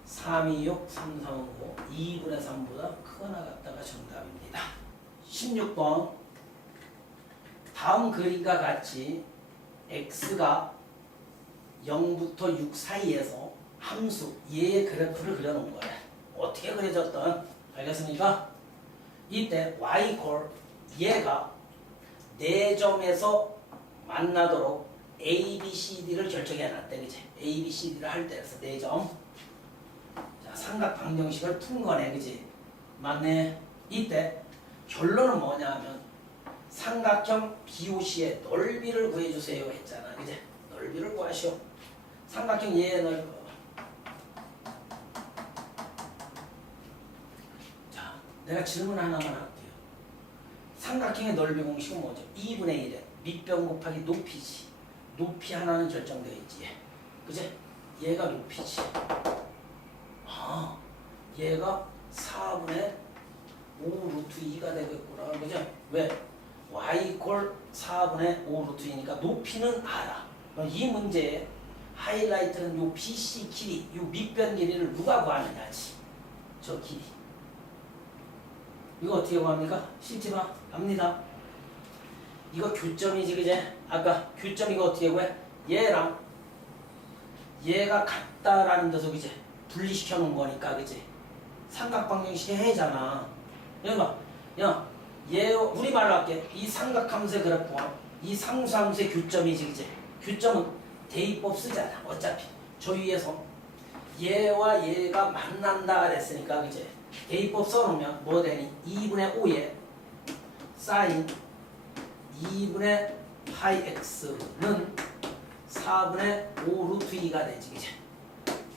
326, 3355 2분의 3보다 크거나 같다가 정답입니다. 16번 다음 그림과 같이 x가 0부터 6 사이에서 함수 얘의 그래프를 그려놓은 거야. 어떻게 그려졌던 알겠습니까? 이때 y 콜 얘가 4점에서 만나도록 A, B, C, D를 결정해놨대, 그치? A, B, C, D를 할 때에서 4점. 자, 삼각 방정식을 푼 거네, 그치? 맞네. 이때 결론은 뭐냐 하면 삼각형 BOC의 넓이를 구해주세요 했잖아, 그치? 넓이를 구하시오. 삼각형 얘의 넓이. 자, 내가 질문 하나만 할게요. 삼각형의 넓이 공식은 뭐죠? 2분의 1에 밑변 곱하기 높이지. 높이 하나는 결정되어 있지. 그지? 얘가 높이지. 얘가 4분의 5 루트 2가 되겠구나. 그죠? 왜? y 콜 4분의 5 루트 2니까 높이는 알아. 그럼 이 문제의 하이라이트는 요 BC 길이, 요 밑변 길이를 누가 구하느냐지. 저 길이. 이거 어떻게 구합니까? 실지 마. 갑니다. 이거 교점이지, 그제? 아까 교점 이거 어떻게 구해? 얘랑 얘가 같다라는 데서 그제? 분리시켜 놓은 거니까, 그제? 삼각방정식의 해잖아. 여기 봐. 야, 얘 우리말로 할게. 이 삼각함수의 그래프와 이 상수함수의 교점이지, 그제? 교점은 대입법 쓰잖아. 어차피 저 위에서 얘와 얘가 만난다가 됐으니까, 그제? 대입법 써놓으면 뭐 되니? 2분의 5에 사인 2분의 파이 x는 4분의 5 루트 2가 되지, 그치?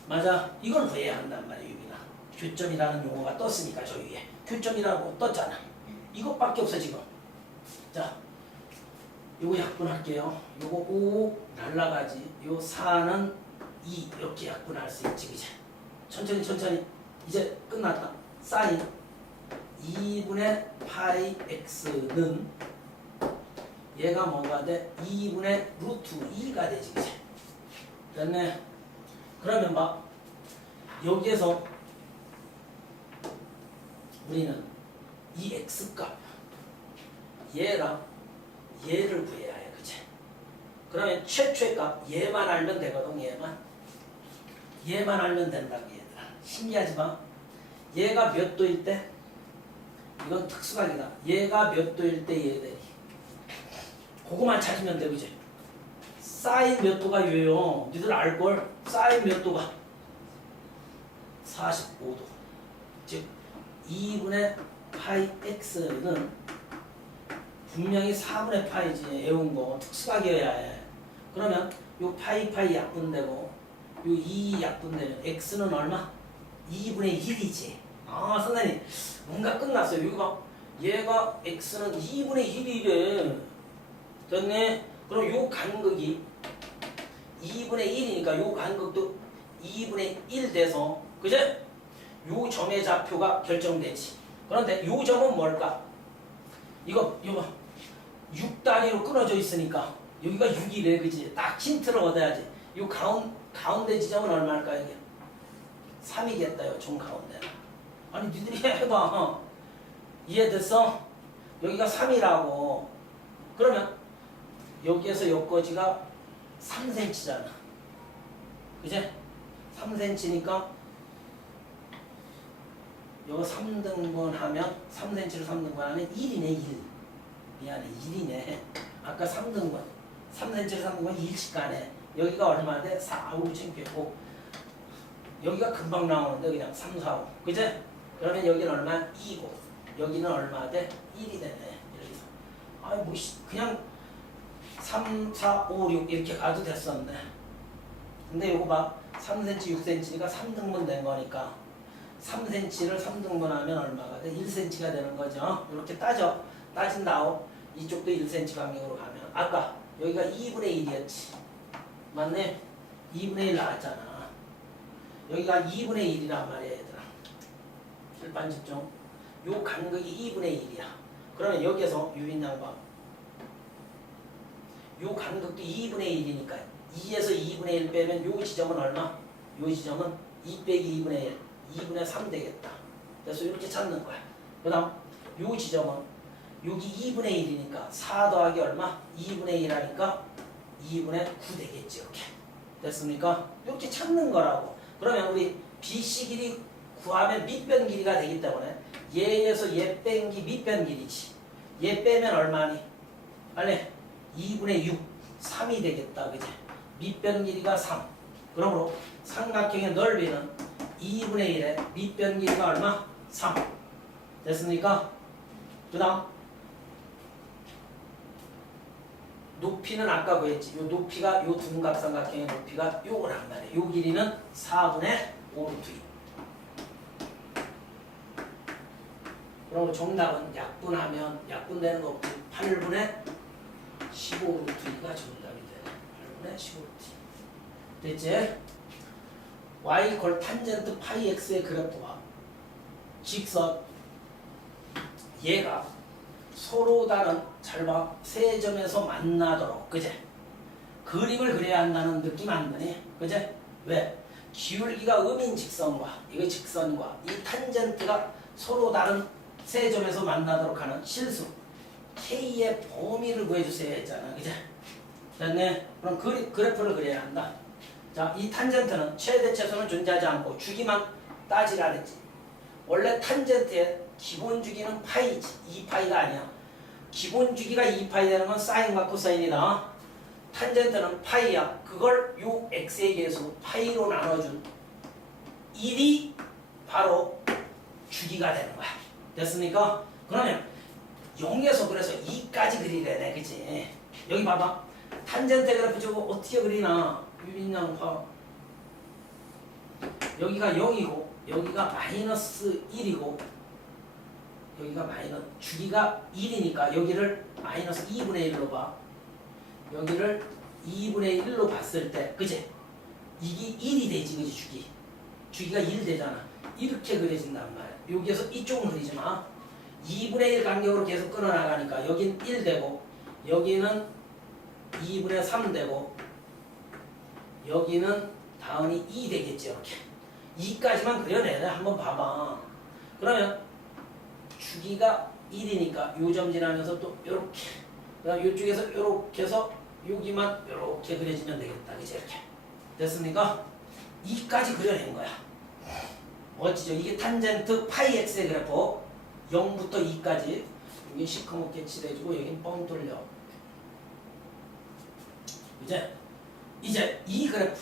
맞아. 이걸 구해야 한단 말이야, 유빈아. 교점이라는 용어가 떴으니까 저 위에 교점이라고 떴잖아. 이것밖에 없어 지금. 자, 요거 약분할게요. 요거 5 날라가지. 요 4는 2 이렇게 약분할 수 있지, 그치? 천천히 이제 끝났다. 사인 2분의 파이 x는 얘가 뭐가 돼? 2분의 루트 2가 되지, 그치? 됐네. 그러면 막 여기에서 우리는 이 x값 얘랑 얘를 구해야 해, 그치? 그러면 최초의 값 얘만 알면 되거든. 얘만 알면 된다고, 얘들아. 신기하지 마. 얘가 몇 도일 때? 이건 특수각이다. 얘가 몇 도일 때 얘들이 그거만 찾으면 돼, 그지? 사인 몇 도가 유효? 니들 알걸? 사인 몇 도가? 45도. 즉 2분의 파이 x는 분명히 4분의 파이지. 애운 거 특수각이어야 해. 그러면 요 파이 약분되고 요 2 약분되면 x는 얼마? 2분의 1이지. 아 선생님 뭔가 끝났어요. 여기 봐. 얘가 x는 2분의 1이래. 됐네. 그럼 요 간극이 2분의 1이니까 요 간극도 2분의 1 돼서 그제? 요 점의 좌표가 결정되지. 그런데 요 점은 뭘까? 이거 6단위로 끊어져 있으니까 여기가 6이래. 그지? 딱 힌트를 얻어야지. 요 가운데 지점은 얼마일까 이게? 3이겠다. 요 점 가운데. 아니 니들이 해봐. 이해됐어? 여기가 3이라고. 그러면 여기에서 여기까지가 3cm잖아. 그제? 3cm니까 요거 3등분 하면 3cm를 3등분 하면 1이네 1. 미안해 1이네. 아까 3등분 3cm를 3등분 1씩 가네. 여기가 얼마 돼? 4, 5 챙기고 여기가 금방 나오는데 그냥 3, 4, 5 그제? 그러면 여기는 얼마? 2고 여기는 얼마 돼? 1이 되네. 여기서 아이 뭐 그냥 3, 4, 5, 6 이렇게 가도 됐었는데 근데 요거 봐 3cm, 6cm니까 3등분 된 거니까 3cm를 3등분 하면 얼마가 돼? 1cm가 되는 거죠. 이렇게 따진 다음 이쪽도 1cm 간격으로 가면 아까 여기가 2분의 1이었지. 맞네? 2분의 1 나왔잖아. 여기가 2분의 1이란 말이야 얘들아. 일반 집중. 요 간극이 2분의 1이야. 그러면 여기에서 유인양 봐. 요 간극도 2분의 1이니까 2에서 2분의 1 빼면 요 지점은 얼마? 요 지점은 2 빼기 2분의 1 2분의 3 되겠다. 그래서 이렇게 찾는 거야. 그 다음 요 지점은 여기 2분의 1이니까 4 더하기 얼마? 2분의 1 하니까 2분의 9 되겠지. 이렇게 됐습니까? 이렇게 찾는 거라고. 그러면 우리 BC 길이 구하면 밑변 길이가 되기 때문에 얘에서 얘 뺀 게 밑변 길이지. 얘 빼면 얼마니? 빨리 2분의 6 3이 되겠다. 그지? 밑변 길이가 3. 그러므로 삼각형의 넓이는 2분의 1에 밑변 길이가 얼마? 3. 됐습니까? 그 다음 높이는 아까 그랬지. 요 높이가 요 둔각삼각형의 높이가 요거란 말이에요. 요 길이는 4분의 5루트 2. 그럼 정답은 약분하면 약분되는 거 없지. 8분의 15루트 2가 정답이 돼. 8분의 15루트 2. 됐지? y 걸 탄젠트 파이 x의 그래프와 직선 얘가 서로 다른 잘 봐. 세 점에서 만나도록 그제? 그림을 그려야 한다는 느낌 안 드니? 그제? 왜? 기울기가 음인 직선과 이거 직선과 이 탄젠트가 서로 다른 세 점에서 만나도록 하는 실수 K의 범위를 구해주세요 했잖아. 그제? 됐네? 그럼 그래프를 그려야 한다. 자, 이 탄젠트는 최대 최소는 존재하지 않고 주기만 따지라 그랬지. 원래 탄젠트의 기본 주기는 파이지. 2파이가 아니야. 기본 주기가 2파이 되는 건 사인과 코사인이다. 탄젠트는 파이야. 그걸 요 x의 계수 파이로 나눠준 1이 바로 주기가 되는 거야. 됐습니까? 그러면 0에서 그래서 2까지 그리래네. 그치? 여기 봐봐. 탄젠트 그래프 저거 어떻게 그리나? 유인양 봐. 여기가 0이고 여기가 마이너스 1이고 여기가 주기가 1이니까 여기를 마이너스 2분의 1로 봐. 여기를 2분의 1로 봤을 때 그지? 이게 1이 되지. 그지? 주기가 1 되잖아. 이렇게 그려진단 말이야. 여기에서 이쪽은 그리지 마. 2분의 1 간격으로 계속 끊어나가니까 여긴 1 되고 여기는 2분의 3 되고 여기는 다음이 2 되겠지. 이렇게 2까지만 그려내래. 한번 봐봐. 그러면 주기가 1이니까 요 점 지나면서 또 요렇게 그 다음 요쪽에서 요렇게 해서 여기만 요렇게 그려지면 되겠다. 그치? 이렇게 됐습니까? 2까지 그려낸 거야. 멋지죠? 이게 탄젠트 파이 x의 그래프 0부터 2까지 여기 시커멓게 칠해주고 여긴 뻥 뚫려. 이제 이 그래프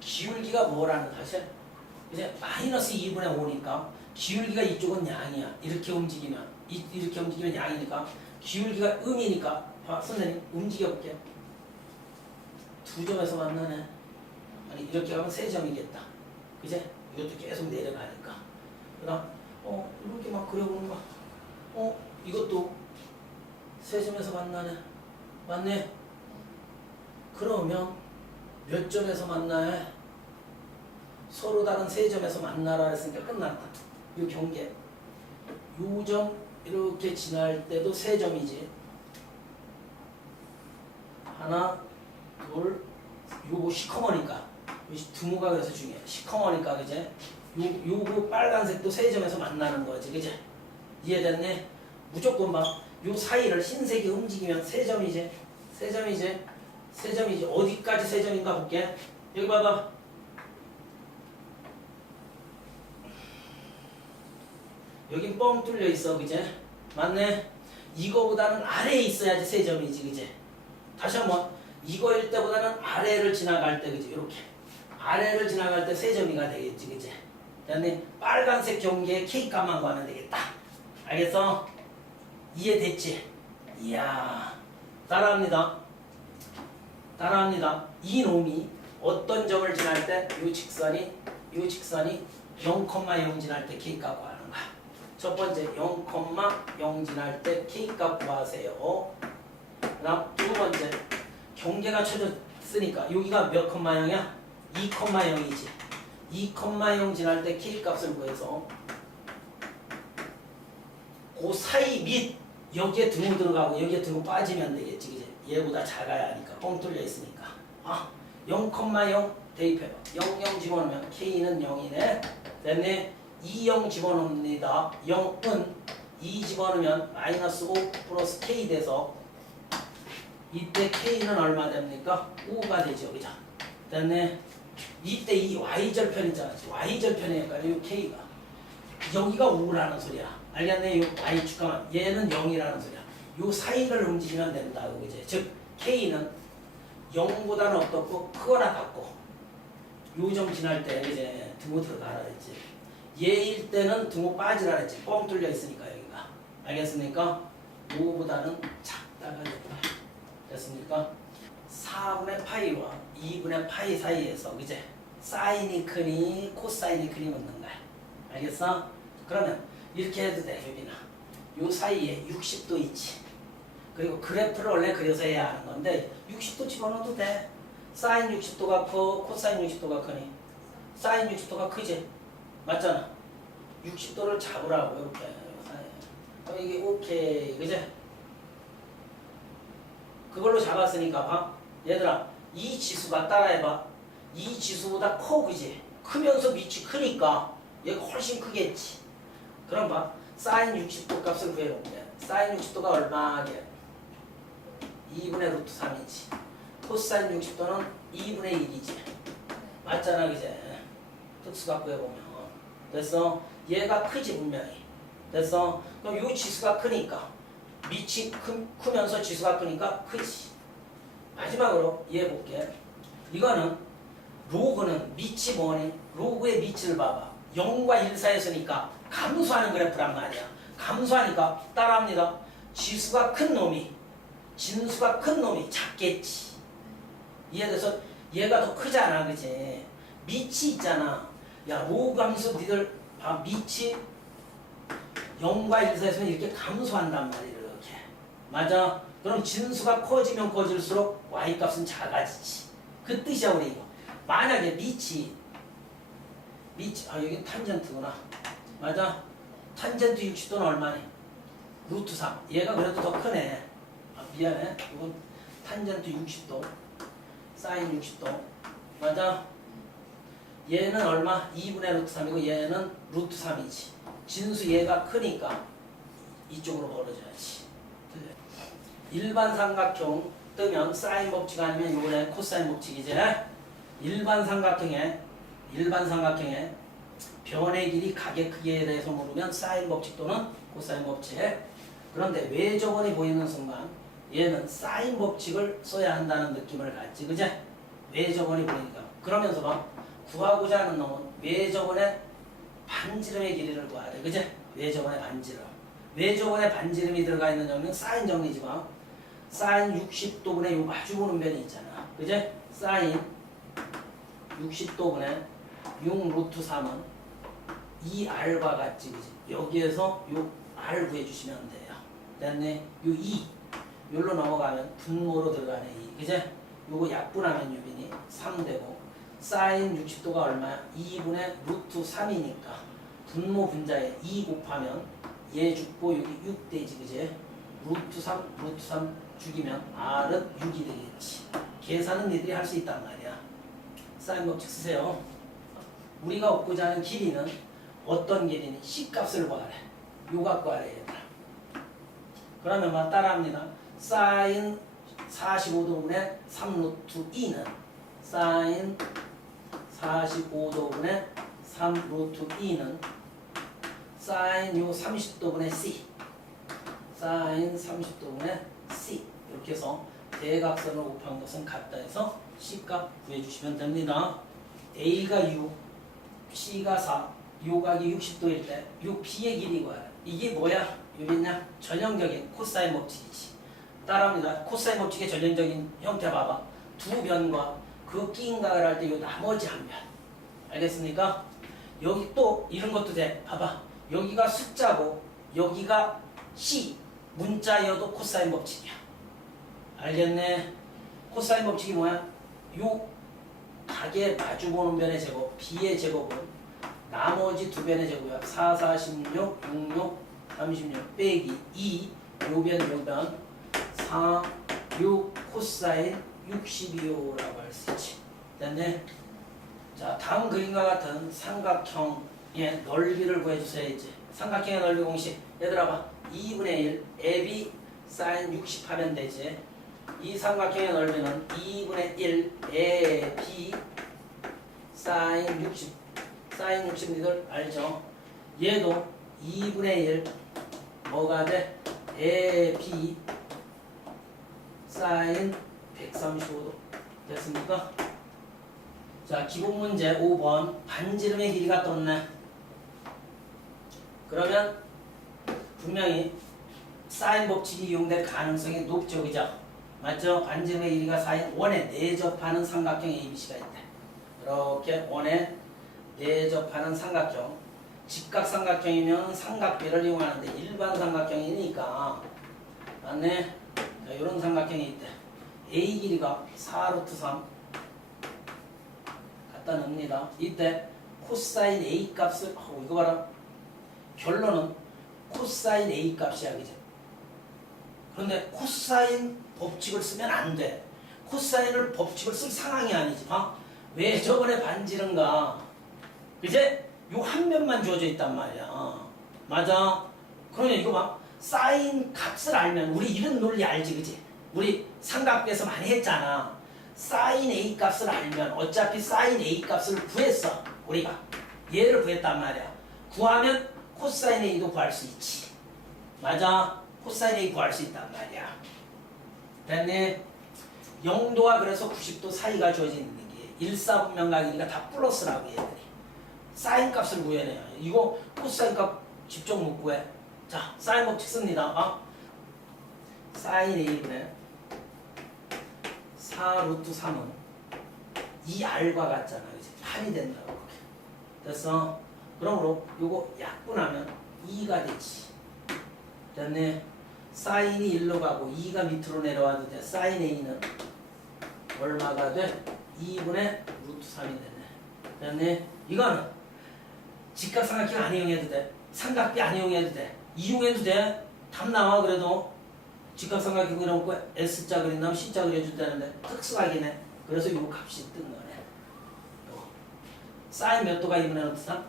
기울기가 뭐라는 사실? 이제 마이너스 2분의 5니까 기울기가 이쪽은 양이야. 이렇게 움직이면 이렇게 움직이면 양이니까 기울기가 음이니까 봐 선생님 움직여볼게요. 두 점에서 만나네. 아니 이렇게 가면 세 점이겠다. 그제? 이것도 계속 내려가니까. 그 다음 이렇게 막 그려보는 거. 이것도 세 점에서 만나네. 맞네? 그러면 몇 점에서 만나요? 서로 다른 세 점에서 만나라 했으니까 끝났다. 이 경계. 요 점 이렇게 지날 때도 세 점이지. 하나, 둘, 요거 시커머니까. 드무가 그래서 중요해. 시커머니까 그제? 요거 빨간색도 세 점에서 만나는 거지. 그제? 이해됐네? 무조건 막 요 사이를 흰색이 움직이면 세 점이지. 세 점이지. 세 점이지. 어디까지 세 점인가 볼게. 여기 봐봐. 여긴 뻥 뚫려 있어. 그제? 맞네? 이거보다는 아래에 있어야지 세 점이지. 그제? 다시 한번. 이거일 때보다는 아래를 지나갈 때 그지? 이렇게. 아래를 지나갈 때 세 점이가 되겠지. 그제? 그다음에 빨간색 경계에 K값만 구하면 되겠다. 알겠어? 이해됐지? 이야. 따라합니다. 따라합니다. 이 놈이 어떤 점을 지날 때 이 직선이 0,0 지날 때 K값 구하는가. 첫 번째 0,0 지날 때 K값 구하세요. 그 다음 두 번째 경계가 쳐졌으니까 여기가 몇 컴마 0이야? 2,0이지. 2,0 지날 때 K값을 구해서 그 사이 및 여기에 등호 들어가고 여기에 등호 빠지면 되겠지. 그지? 얘보다 작아야 하니까 뻥 뚫려 있으니까 0,0 대입해봐. 0,0 집어넣으면 K는 0이네. 됐네. 2,0 집어넣습니다. 0은 2 집어넣으면 마이너스 5 플러스 K 돼서 이때 K는 얼마 됩니까? 5가 되죠. 그죠? 됐네. 이때 이 Y절편 있잖아. Y절편이니까 이 K가 여기가 5라는 소리야. 알겠네? 이 Y축가만 얘는 0이라는 소리야. 요 사이를 움직이면 된다고. 그지? 즉 K는 0보다는 어떻고 크거나 같고 요 점 지날 때 이제 등호 들어가라 했지. 얘일 때는 등호 빠지라 했지. 뻥 뚫려 있으니까 여기가. 알겠습니까? 5보다는 작다가 됐다. 됐습니까? 4분의 파이와 2분의 파이 사이에서 그제 사인이 크니 코사인이 크니 묻는 거야. 알겠어? 그러면 이렇게 해도 돼. 여기나 요 사이에 60도 있지. 그리고 그래프를 원래 그려서 해야 하는 건데 60도 집어넣어도 돼. 사인 60도가 커, 코사인 60도가 크니 사인 60도가 크지. 맞잖아. 60도를 잡으라고 이렇게. 이게 오케이. 그제? 그걸로 잡았으니까 봐. 얘들아 이 지수가 따라해봐. 이 지수보다 커. 그지? 크면서 밑이 크니까 얘가 훨씬 크겠지. 그럼 봐. 사인 60도 값을 구해볼게. 사인 60도가 얼마게? 2분의 루트 3이지. 코사인 60도는 2분의 1이지. 맞잖아. 그제? 특수가 구해보면. 됐어? 얘가 크지 분명히. 됐어? 그럼 이 지수가 크니까 밑이 크면서 지수가 크니까 크지. 마지막으로 이해해 볼게. 이거는 로그는 밑이 뭐니? 로그의 밑을 봐봐. 0과 1 사이에서니까 감소하는 그래프란 말이야. 감소하니까 따라합니다. 지수가 큰 놈이 진수가 큰 놈이 작겠지. 이해돼서 얘가 더 크잖아. 그치? 밑이 있잖아. 야 로그 함수 니들 봐. 밑이 0과 1 사이에서는 이렇게 감소한단 말이야. 이렇게. 맞아? 그럼 진수가 커지면 커질수록 y값은 작아지지. 그 뜻이야 우리 이거. 만약에 밑이 여기 탄젠트구나. 맞아? 탄젠트 60도는 얼마니? 루트 3. 얘가 그래도 더 크네. 미안해. 이건 탄젠트 60도. 사인 60도. 맞아? 얘는 얼마? 2분의 루트 3이고 얘는 루트 3이지. 진수 얘가 크니까 이쪽으로 벌어져야지. 일반 삼각형 뜨면 사인 법칙 아니면 요번에 코사인 법칙이지. 일반 삼각형에 변의 길이 각의 크기에 대해서 물으면 사인 법칙 또는 코사인 법칙. 그런데 외접원이 보이는 순간 얘는 사인 법칙을 써야 한다는 느낌을 갖지. 그제? 외접원이 보이니까. 그러면서 봐. 구하고자 하는 놈은 외접원의 반지름의 길이를 구해야 돼. 그제? 외접원의 반지름. 외접원에 반지름이 들어가 있는 정리는 사인 정리지만 사인 60도분의 요 마주보는 변이 있잖아. 그제? 사인 60도분의 6 루트 3은 2r과 같지. 그지? 여기에서 요 r 구해주시면 돼요. 됐네? 요 2 요로 넘어가면 분모로 들어가네. 2 그제? 요거 약분하면 유빈이 3 되고 사인 60도가 얼마야? 2분의 루트 3이니까 분모 분자에 2 곱하면 얘 죽고 여기 6 되지. 그제? 루트 3 죽이면 r은 6이 되겠지. 계산은 니들이 할 수 있단 말이야. 사인 법칙 쓰세요. 우리가 얻고자 하는 길이는 어떤 길이니? C값을 구하래. 요 갖고 하래 얘들아. 그러면 막 따라합니다. 사인 45도분의 3루트 2는 사인 45도분의 3루트 2는 사인 요 30도분의 C 사인 30도분의 C 이렇게 해서 대각선을 곱한 것은 같다 해서 C값 구해주시면 됩니다. A가 6, C가 4, 요각이 60도일 때 요 B의 길이 구하라. 이게 뭐야? 여기냐? 전형적인 코사인 법칙이지. 따라합니다. 코사인 법칙의 전형적인 형태 봐봐. 두 변과 그 끼인각을 할 때 요 나머지 한 변. 알겠습니까? 여기 또 이런 것도 돼. 봐봐. 여기가 숫자고 여기가 C 문자여도 코사인 법칙이야. 알겠네? 코사인 법칙이 뭐야? 요 각의 마주보는 변의 제곱 B의 제곱은 나머지 두 변의 제곱이야. 4, 4, 16, 6, 6, 36 빼기 2 요변 4, 6 코사인 62호라고 할 수 있지. 됐네? 자, 다음 그림과 같은 삼각형의 넓이를 구해주세요. 이제 삼각형의 넓이 공식 얘들아 봐. 2분의 1 AB 사인 60 하면 되지. 이 삼각형의 넓이는 2분의 1 AB 사인 60 사인 60 니들 알죠? 얘도 2분의 1 뭐가 돼? AB 사인 135도 됐습니까? 자, 기본 문제 5번 반지름의 길이가 떴네. 그러면 분명히 사인 법칙이 이용될 가능성이 높죠. 그죠? 맞죠? 반지름의 길이가 사인 1에 내접하는 삼각형 ABC가 있대. 이렇게 1에 내접하는 삼각형 직각삼각형이면 삼각비를 이용하는데 일반 삼각형이니까 맞네? 자, 이런 삼각형이 있대. A 길이가 4루트 3 갖다 넣습니다. 이때 코사인 A 값을 이거 봐라. 결론은 코사인 A 값이야. 그죠? 그런데 코사인 법칙을 쓰면 안 돼. 코사인을 법칙을 쓸 상황이 아니지. 왜 저번에 반지른가? 이제 요 한 면만 주어져 있단 말이야. 맞아? 그러면 이거 봐. 사인 값을 알면 우리 이런 논리 알지, 그지? 우리 삼각비에서 많이 했잖아. 사인 A 값을 알면 어차피 사인 A 값을 구했어. 우리가 얘를 구했단 말이야. 구하면 코사인 A도 구할 수 있지. 맞아? 코사인 A 구할 수 있단 말이야. 됐네? 0도와 그래서 90도 사이가 주어지는 게 1사분면각이니까 다 플러스라고 얘들이. 사인 값을 구해내요. 이거 코사인 값 직접 못 구해. 자, 사인 법칙 씁니다. 사인 A분의 4 루트 3은 2R과 같잖아. 그치? 8이 된다고. 그렇게. 됐어? 그러므로 요거 약분하면 2가 되지. 됐네? 사인이 1로 가고 2가 밑으로 내려와도 돼. 사인 A는 얼마가 돼? 2분의 루트 3이 되네. 됐네? 이거는 직각삼각형 안 이용해도 돼. 삼각비 안 이용해도 돼. 이용해도 돼. 답 나와. 그래도 직각삼각형 그려놓고 S자 그린 다음 C자 그려준다는데 특수하긴 해. 그래서 요 값이 뜬 거네. 요거. 사인 몇 도가 2분의 루트 3?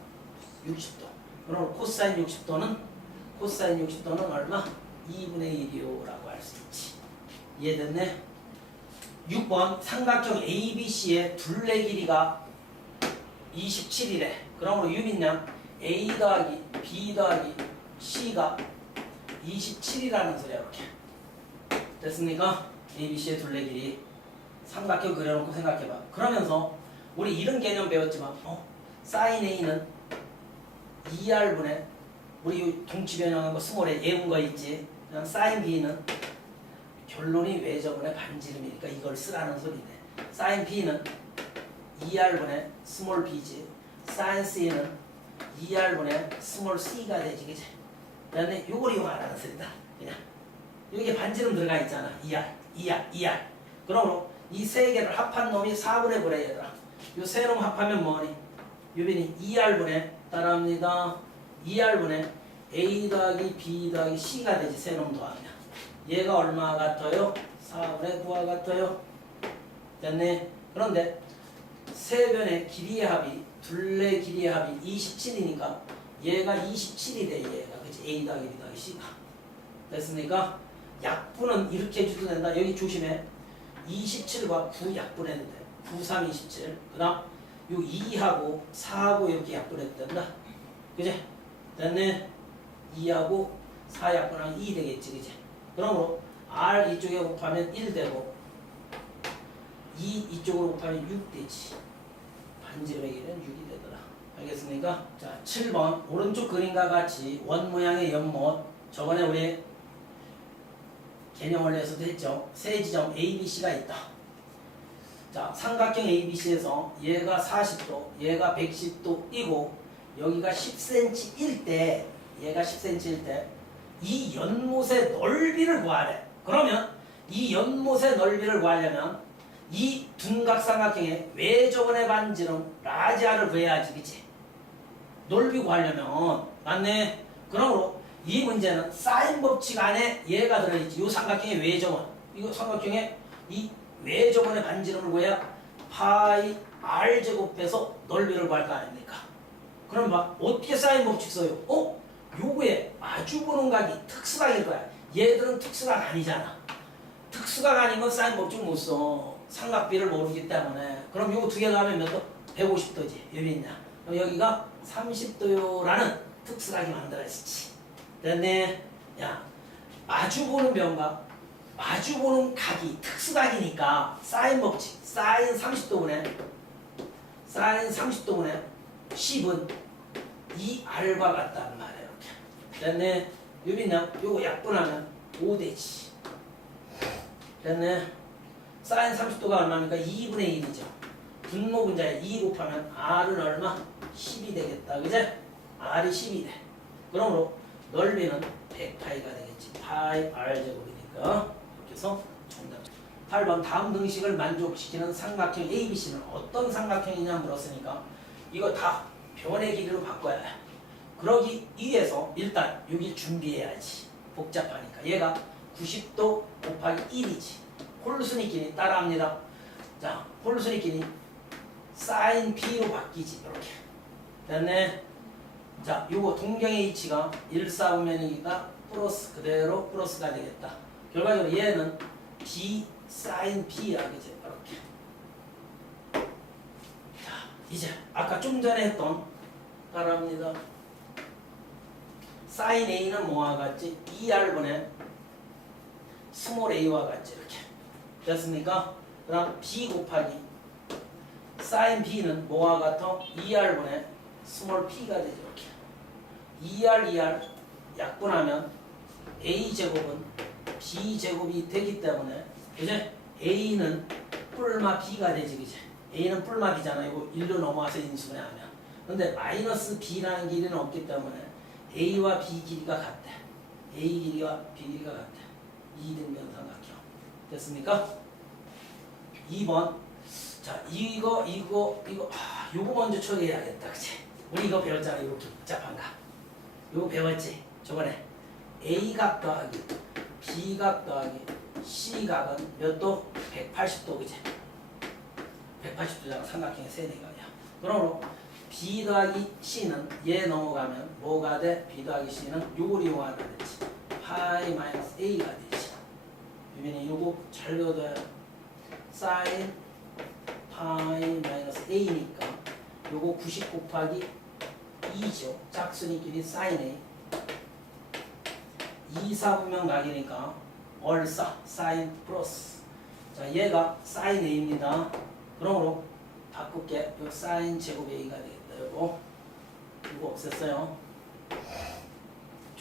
60도. 그럼 코사인 60도는 얼마? 2분의 1이요라고 할 수 있지. 이해됐네? 6번 삼각형 ABC의 둘레 길이가 27이래. 그러므로 유빈양 A 더하기 B 더하기 C가 27이라는 소리야. 이렇게 됐습니까? ABC의 둘레 길이 삼각형 그려놓고 생각해봐. 그러면서 우리 이런 개념 배웠지만 사인 A는 2R분의 우리 동치 변형한 거 스몰에 예운 거 있지. 그냥 사인 B는 결론이 외접분의 반지름이니까 이걸 쓰라는 소리네. 사인 B는 2R분의 스몰 B지. 사인 C는 2R분의 스몰 C가 되지, 그치? 그다음에 요걸 이용하라는 소리다. 그냥 여기 반지름 들어가 있잖아. 2R. 그러므로 이 세 개를 합한 놈이 4분의 9래 얘들아. 요 세 놈 합하면 뭐니? 유빈이 2R분의 따라합니다. 2R분의 A 더하기 B 더하기 C가 되지. 세 놈 더하면 얘가 얼마 같아요? 4분의 9와 같아요. 됐네. 그런데 세 변의 길이의 합이 둘레 길이의 합이 27이니까 얘가 27이 돼. 얘가 그치? A 더하기 B 더하기 C가 됐습니까? 약분은 이렇게 해줘도 된다. 여기 조심해. 27과 9 약분해도 돼. 9, 3, 27. 그 다음 요 2하고 4하고 이렇게 약분해도 된다. 그지? 됐네. 2하고 4 약분하면 2 되겠지. 그지? 그러므로 R 이쪽에 곱하면 1 되고 2 이쪽으로 곱하면 6 되지. 반지름의 길이는 6이 되더라. 알겠습니까? 자, 7번 오른쪽 그림과 같이 원 모양의 연못. 저번에 우리 개념 원리에서도 했죠. 세 지점 A, B, C가 있다. 자, 삼각형 A, B, C에서 얘가 40도, 얘가 110도이고 여기가 10cm일 때, 얘가 10cm일 때 이 연못의 넓이를 구하래. 그러면 이 연못의 넓이를 구하려면 이 둔각삼각형의 외접원의 반지름 라지아를 구해야지, 그치? 넓이 구하려면 맞네. 그러므로 이 문제는 사인 법칙 안에 얘가 들어있지. 이 삼각형의 외접원, 이거 삼각형의 이 외접원의 반지름을 구해야 파이 r 제곱 빼서 넓이를 구할 거 아닙니까? 그럼 막 어떻게 사인 법칙 써요? 요거에 마주보는 각이 특수각일 거야. 얘들은 특수각 아니잖아. 특수각 아니면 사인 법칙 못 써. 삼각비를 모르기 때문에. 그럼 요거 두 개 더하면 몇 도? 150도지. 여기 있냐? 그럼 여기가 30도요라는 특수각이 만들어지지. 됐네. 야, 마주보는 변각, 마주보는 각이 특수각이니까 사인 법칙, 사인 30도분의 10은 2R과 같단 말이야. 이렇게. 됐네. 유빈양 요거 약분하면 5되지. 됐네. 사인 30도가 얼마입니까? 2분의 1이죠. 분모 분자에 2 곱하면 R은 얼마? 10이 되겠다. 그제? R이 10이 돼. 그러므로 넓이는 100파이가 되겠지. 파이 R 제곱이니까. 이렇게 해서 정답. 8번 다음 등식을 만족시키는 삼각형 ABC는 어떤 삼각형이냐 물었으니까 이거 다 변의 길이로 바꿔야 해. 그러기 위해서 일단 여기 준비해야지. 복잡하니까. 얘가 90도 곱하기 1이지. 홀수니끼리 따라합니다. 자, 홀수니끼리 사인 B로 바뀌지. 이렇게. 됐네. 자, 요거 동경의 이치가 1,4분면이니까 플러스 그대로 플러스가 되겠다. 결과적으로 얘는 B 사인 B야. 그지? 이렇게. 자, 이제 아까 좀 전에 했던 따라합니다. 사인 A는 뭐와 같지? 2R분의 스몰 A와 같지. 이렇게. 됐습니까? 그 다음 B 곱하기 사인 B는 뭐와 같아? 2R분의 스몰 P가 되죠. 이렇게. 2R 약분하면 A제곱은 B제곱이 되기 때문에 그죠? A는 뿔마 B가 되지. 그죠? A는 뿔마 B잖아. 이거 1로 넘어와서 인수분해하면. 근데 마이너스 B라는 길이는 없기 때문에 A와 B 길이가 같대. A 길이와 B 길이가 같대. 2등변 삼각형. 됐습니까? 2번. 자, 이거 요거 먼저 처리해야겠다. 그치? 우리 이거 배웠잖아. 이렇게 복잡한가. 요거 배웠지? 저번에 A각 더하기 B각 더하기 C각은 몇 도? 180도. 그치? 180도잖아. 삼각형의 세네각이야. 그러므로 B 더하기 C는 얘 넘어가면 뭐가 돼? B 더하기 C는 요걸 이용하다 됐지. 파이 마이너스 A가 되지. 유민이 요거 잘 배워둬요. 사인 파이 마이너스 A니까 요거 90 곱하기 2죠. 짝수니끼리 사인 A. 2, 4분면 각이니까 얼싸 사인 플러스. 자, 얘가 사인 A입니다. 그러므로 바꿀게. 요 사인 제곱 A가 되겠다. 요거 없앴어요.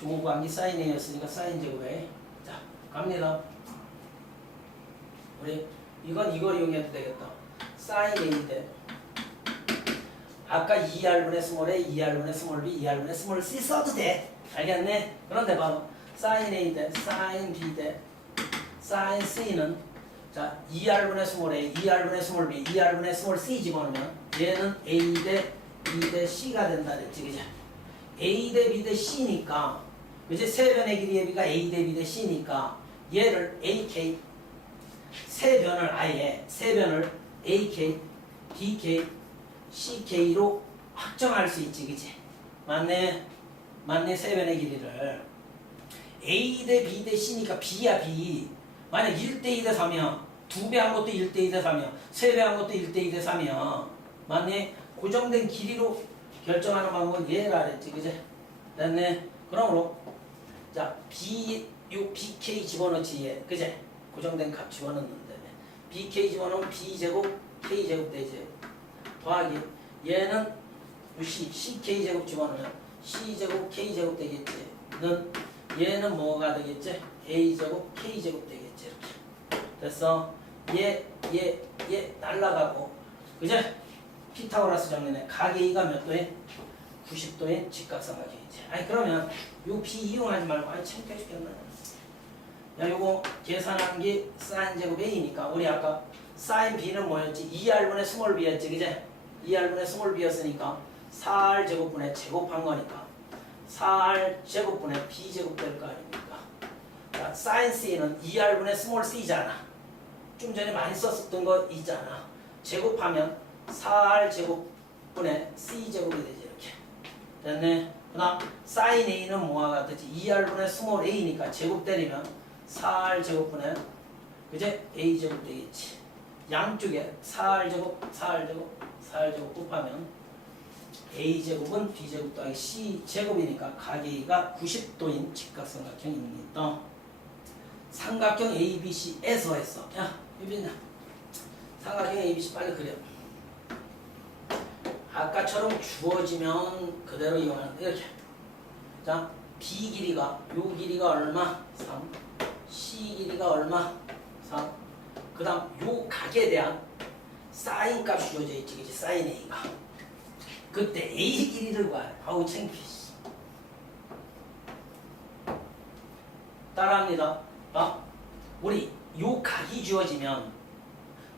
주무관계 사인 A였으니까 사인 제곱에. 자, 갑니다. 우리 이건 이걸 이용해도 되겠다. 사인 A 대 아까 2R분의 스몰 A, 2R분의 스몰 B, 2R분의 스몰 C 써도 돼. 알겠네? 그런데 봐봐. 사인 A 대 사인 B 대 사인 C는 자 2R분의 스몰 A, 2R분의 스몰 B, 2R분의 스몰 C 집어넣으면 얘는 A 대 B 대 C가 된다 그랬지. 그죠? A 대 B 대 C니까 그지? 세 변의 길이의 B가 A 대 B 대 C니까 얘를 AK 세 변을 아예 세 변을 AK, BK, CK로 확정할 수 있지. 그지? 맞네. 맞네. 세 변의 길이를 A 대 B 대 C니까 B야 B. 만약 1대 2 대 3이야. 2배 한 것도 1대 2 대 3이야. 3배 한 것도 1대 2 대 3이야. 맞네. 고정된 길이로 결정하는 방법은 얘라 그랬지. 그지? 됐네. 그러므로 자 B 요 BK 집어넣지 얘. 그지? 고정된 값 집어넣는데 BK 집어넣으면 B제곱 K제곱 되지. 더하기 얘는 CK제곱 집어넣으면 C제곱 K제곱 되겠지. 는 얘는 뭐가 되겠지? A제곱 K제곱 되겠지. 이렇게 됐어. 얘 날라가고 그제? 피타고라스 정리네. 각 A가 몇 도인? 90도인 직각삼각형이지. 아니 그러면 요 B 이용하지 말고 아니 창피해 죽겠네. 야 요거 계산한 게 사인 제곱 A니까 우리 아까 사인 B는 뭐였지? 2R분의 스몰 B였지. 그제? 2R분의 스몰 B였으니까 4R 제곱분의 제곱한 거니까 4R 제곱분의 B제곱 될 거 아닙니까? 자, 사인 C는 2R분의 스몰 C잖아. 좀 전에 많이 썼었던 거 있잖아. 제곱하면 4R 제곱분의 C제곱이 되지. 이렇게 됐네. 그 다음 사인 A는 뭐와 같았지? 2R분의 스몰 A니까 제곱 때리면 4R 제곱분의 그제? A제곱 되겠지. 양쪽에 4R 제곱, 4R 제곱, 4R 제곱 곱하면 A제곱은 B제곱 더하기 C제곱이니까 각 A가 90도인 직각삼각형입니다. 삼각형 ABC에서 했어. 야, 유빈아. 삼각형 ABC 빨리 그려. 아까처럼 주어지면 그대로 이용하는 거 이렇게. 자, B 길이가 요 길이가 얼마? 3. C 길이가 얼마? 3. 그 다음 요 각에 대한 사인 값 주어져 있지. 그치? 사인 A가. 그때 A 길이를 구해. 아우 창피해. 따라합니다. 우리 요 각이 주어지면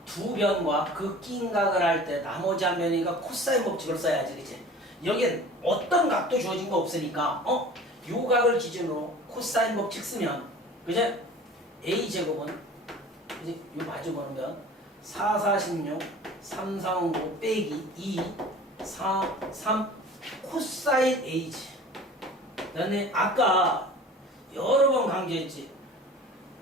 두 변과 그 낀 각을 할 때 나머지 한 변이니까 코사인 법칙을 써야지. 그치? 여기엔 어떤 각도 주어진 거 없으니까 요 각을 기준으로 코사인 법칙 쓰면 그제? A제곱은 그지? 요 마주 보면 4, 46, 3, 4, 5 빼기 2, 4, 3 코사인 A지. 나는 아까 여러 번 강조했지.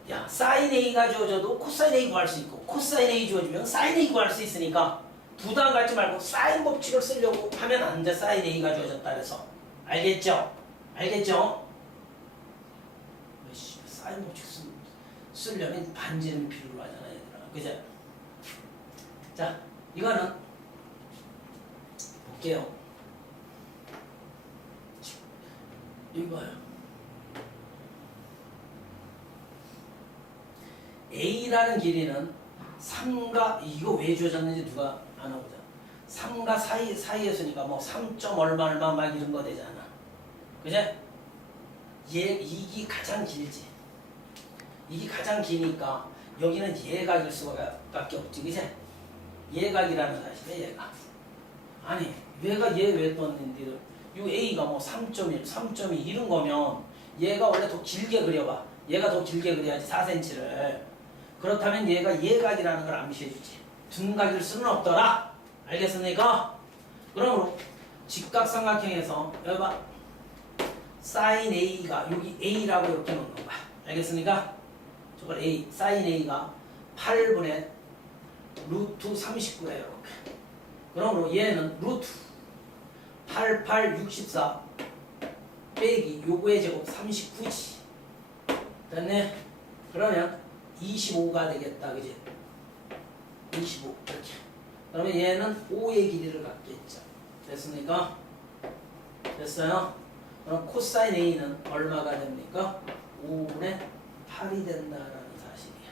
야, 사인 A가 주어져도 코사인 A 구할 수 있고 코사인 A 주어지면 사인 A 구할 수 있으니까 부담 갖지 말고 사인 법칙을 쓰려고 하면 안 돼. 사인 A가 주어졌다 그래서. 알겠죠? 알겠죠? 사인 법칙 쓰려면 반지름 필요로 하잖아 얘들아. 그죠? 자, 이거는 볼게요. 여기 봐요. A라는 길이는 3과 이거 왜 주어졌는지 누가 아나 보자. 3과 사이에서니까 뭐 3. 얼마 막 이런 거 되잖아. 그제? 이게 가장 길지. 이게 가장 기니까 여기는 예각일 수밖에 없지. 그제? 예각이라는 사실이야. 얘가. 아니 얘가 얘 왜 떴는데 이 A가 뭐 3.1, 3.2 이런 거면 얘가 원래 더 길게 그려봐. 얘가 더 길게 그려야지 4cm를. 그렇다면 얘가 예각이라는 걸 암시해주지. 둔각일 수는 없더라. 알겠습니까? 그러므로 직각삼각형에서 여기 봐. 사인 A가 여기 A라고 이렇게 놓는 거야. 알겠습니까? 저걸 A, 사인 A가 8분의 루트 39예요. 이렇게. 그러므로 얘는 루트 88, 64 빼기 요거의 제곱 39지. 됐네? 그러면 25가 되겠다. 그지? 25 이렇게. 그러면 얘는 5의 길이를 갖겠죠. 됐습니까? 됐어요? 그럼 코사인 A는 얼마가 됩니까? 5분의 8이 된다라는 사실이에요.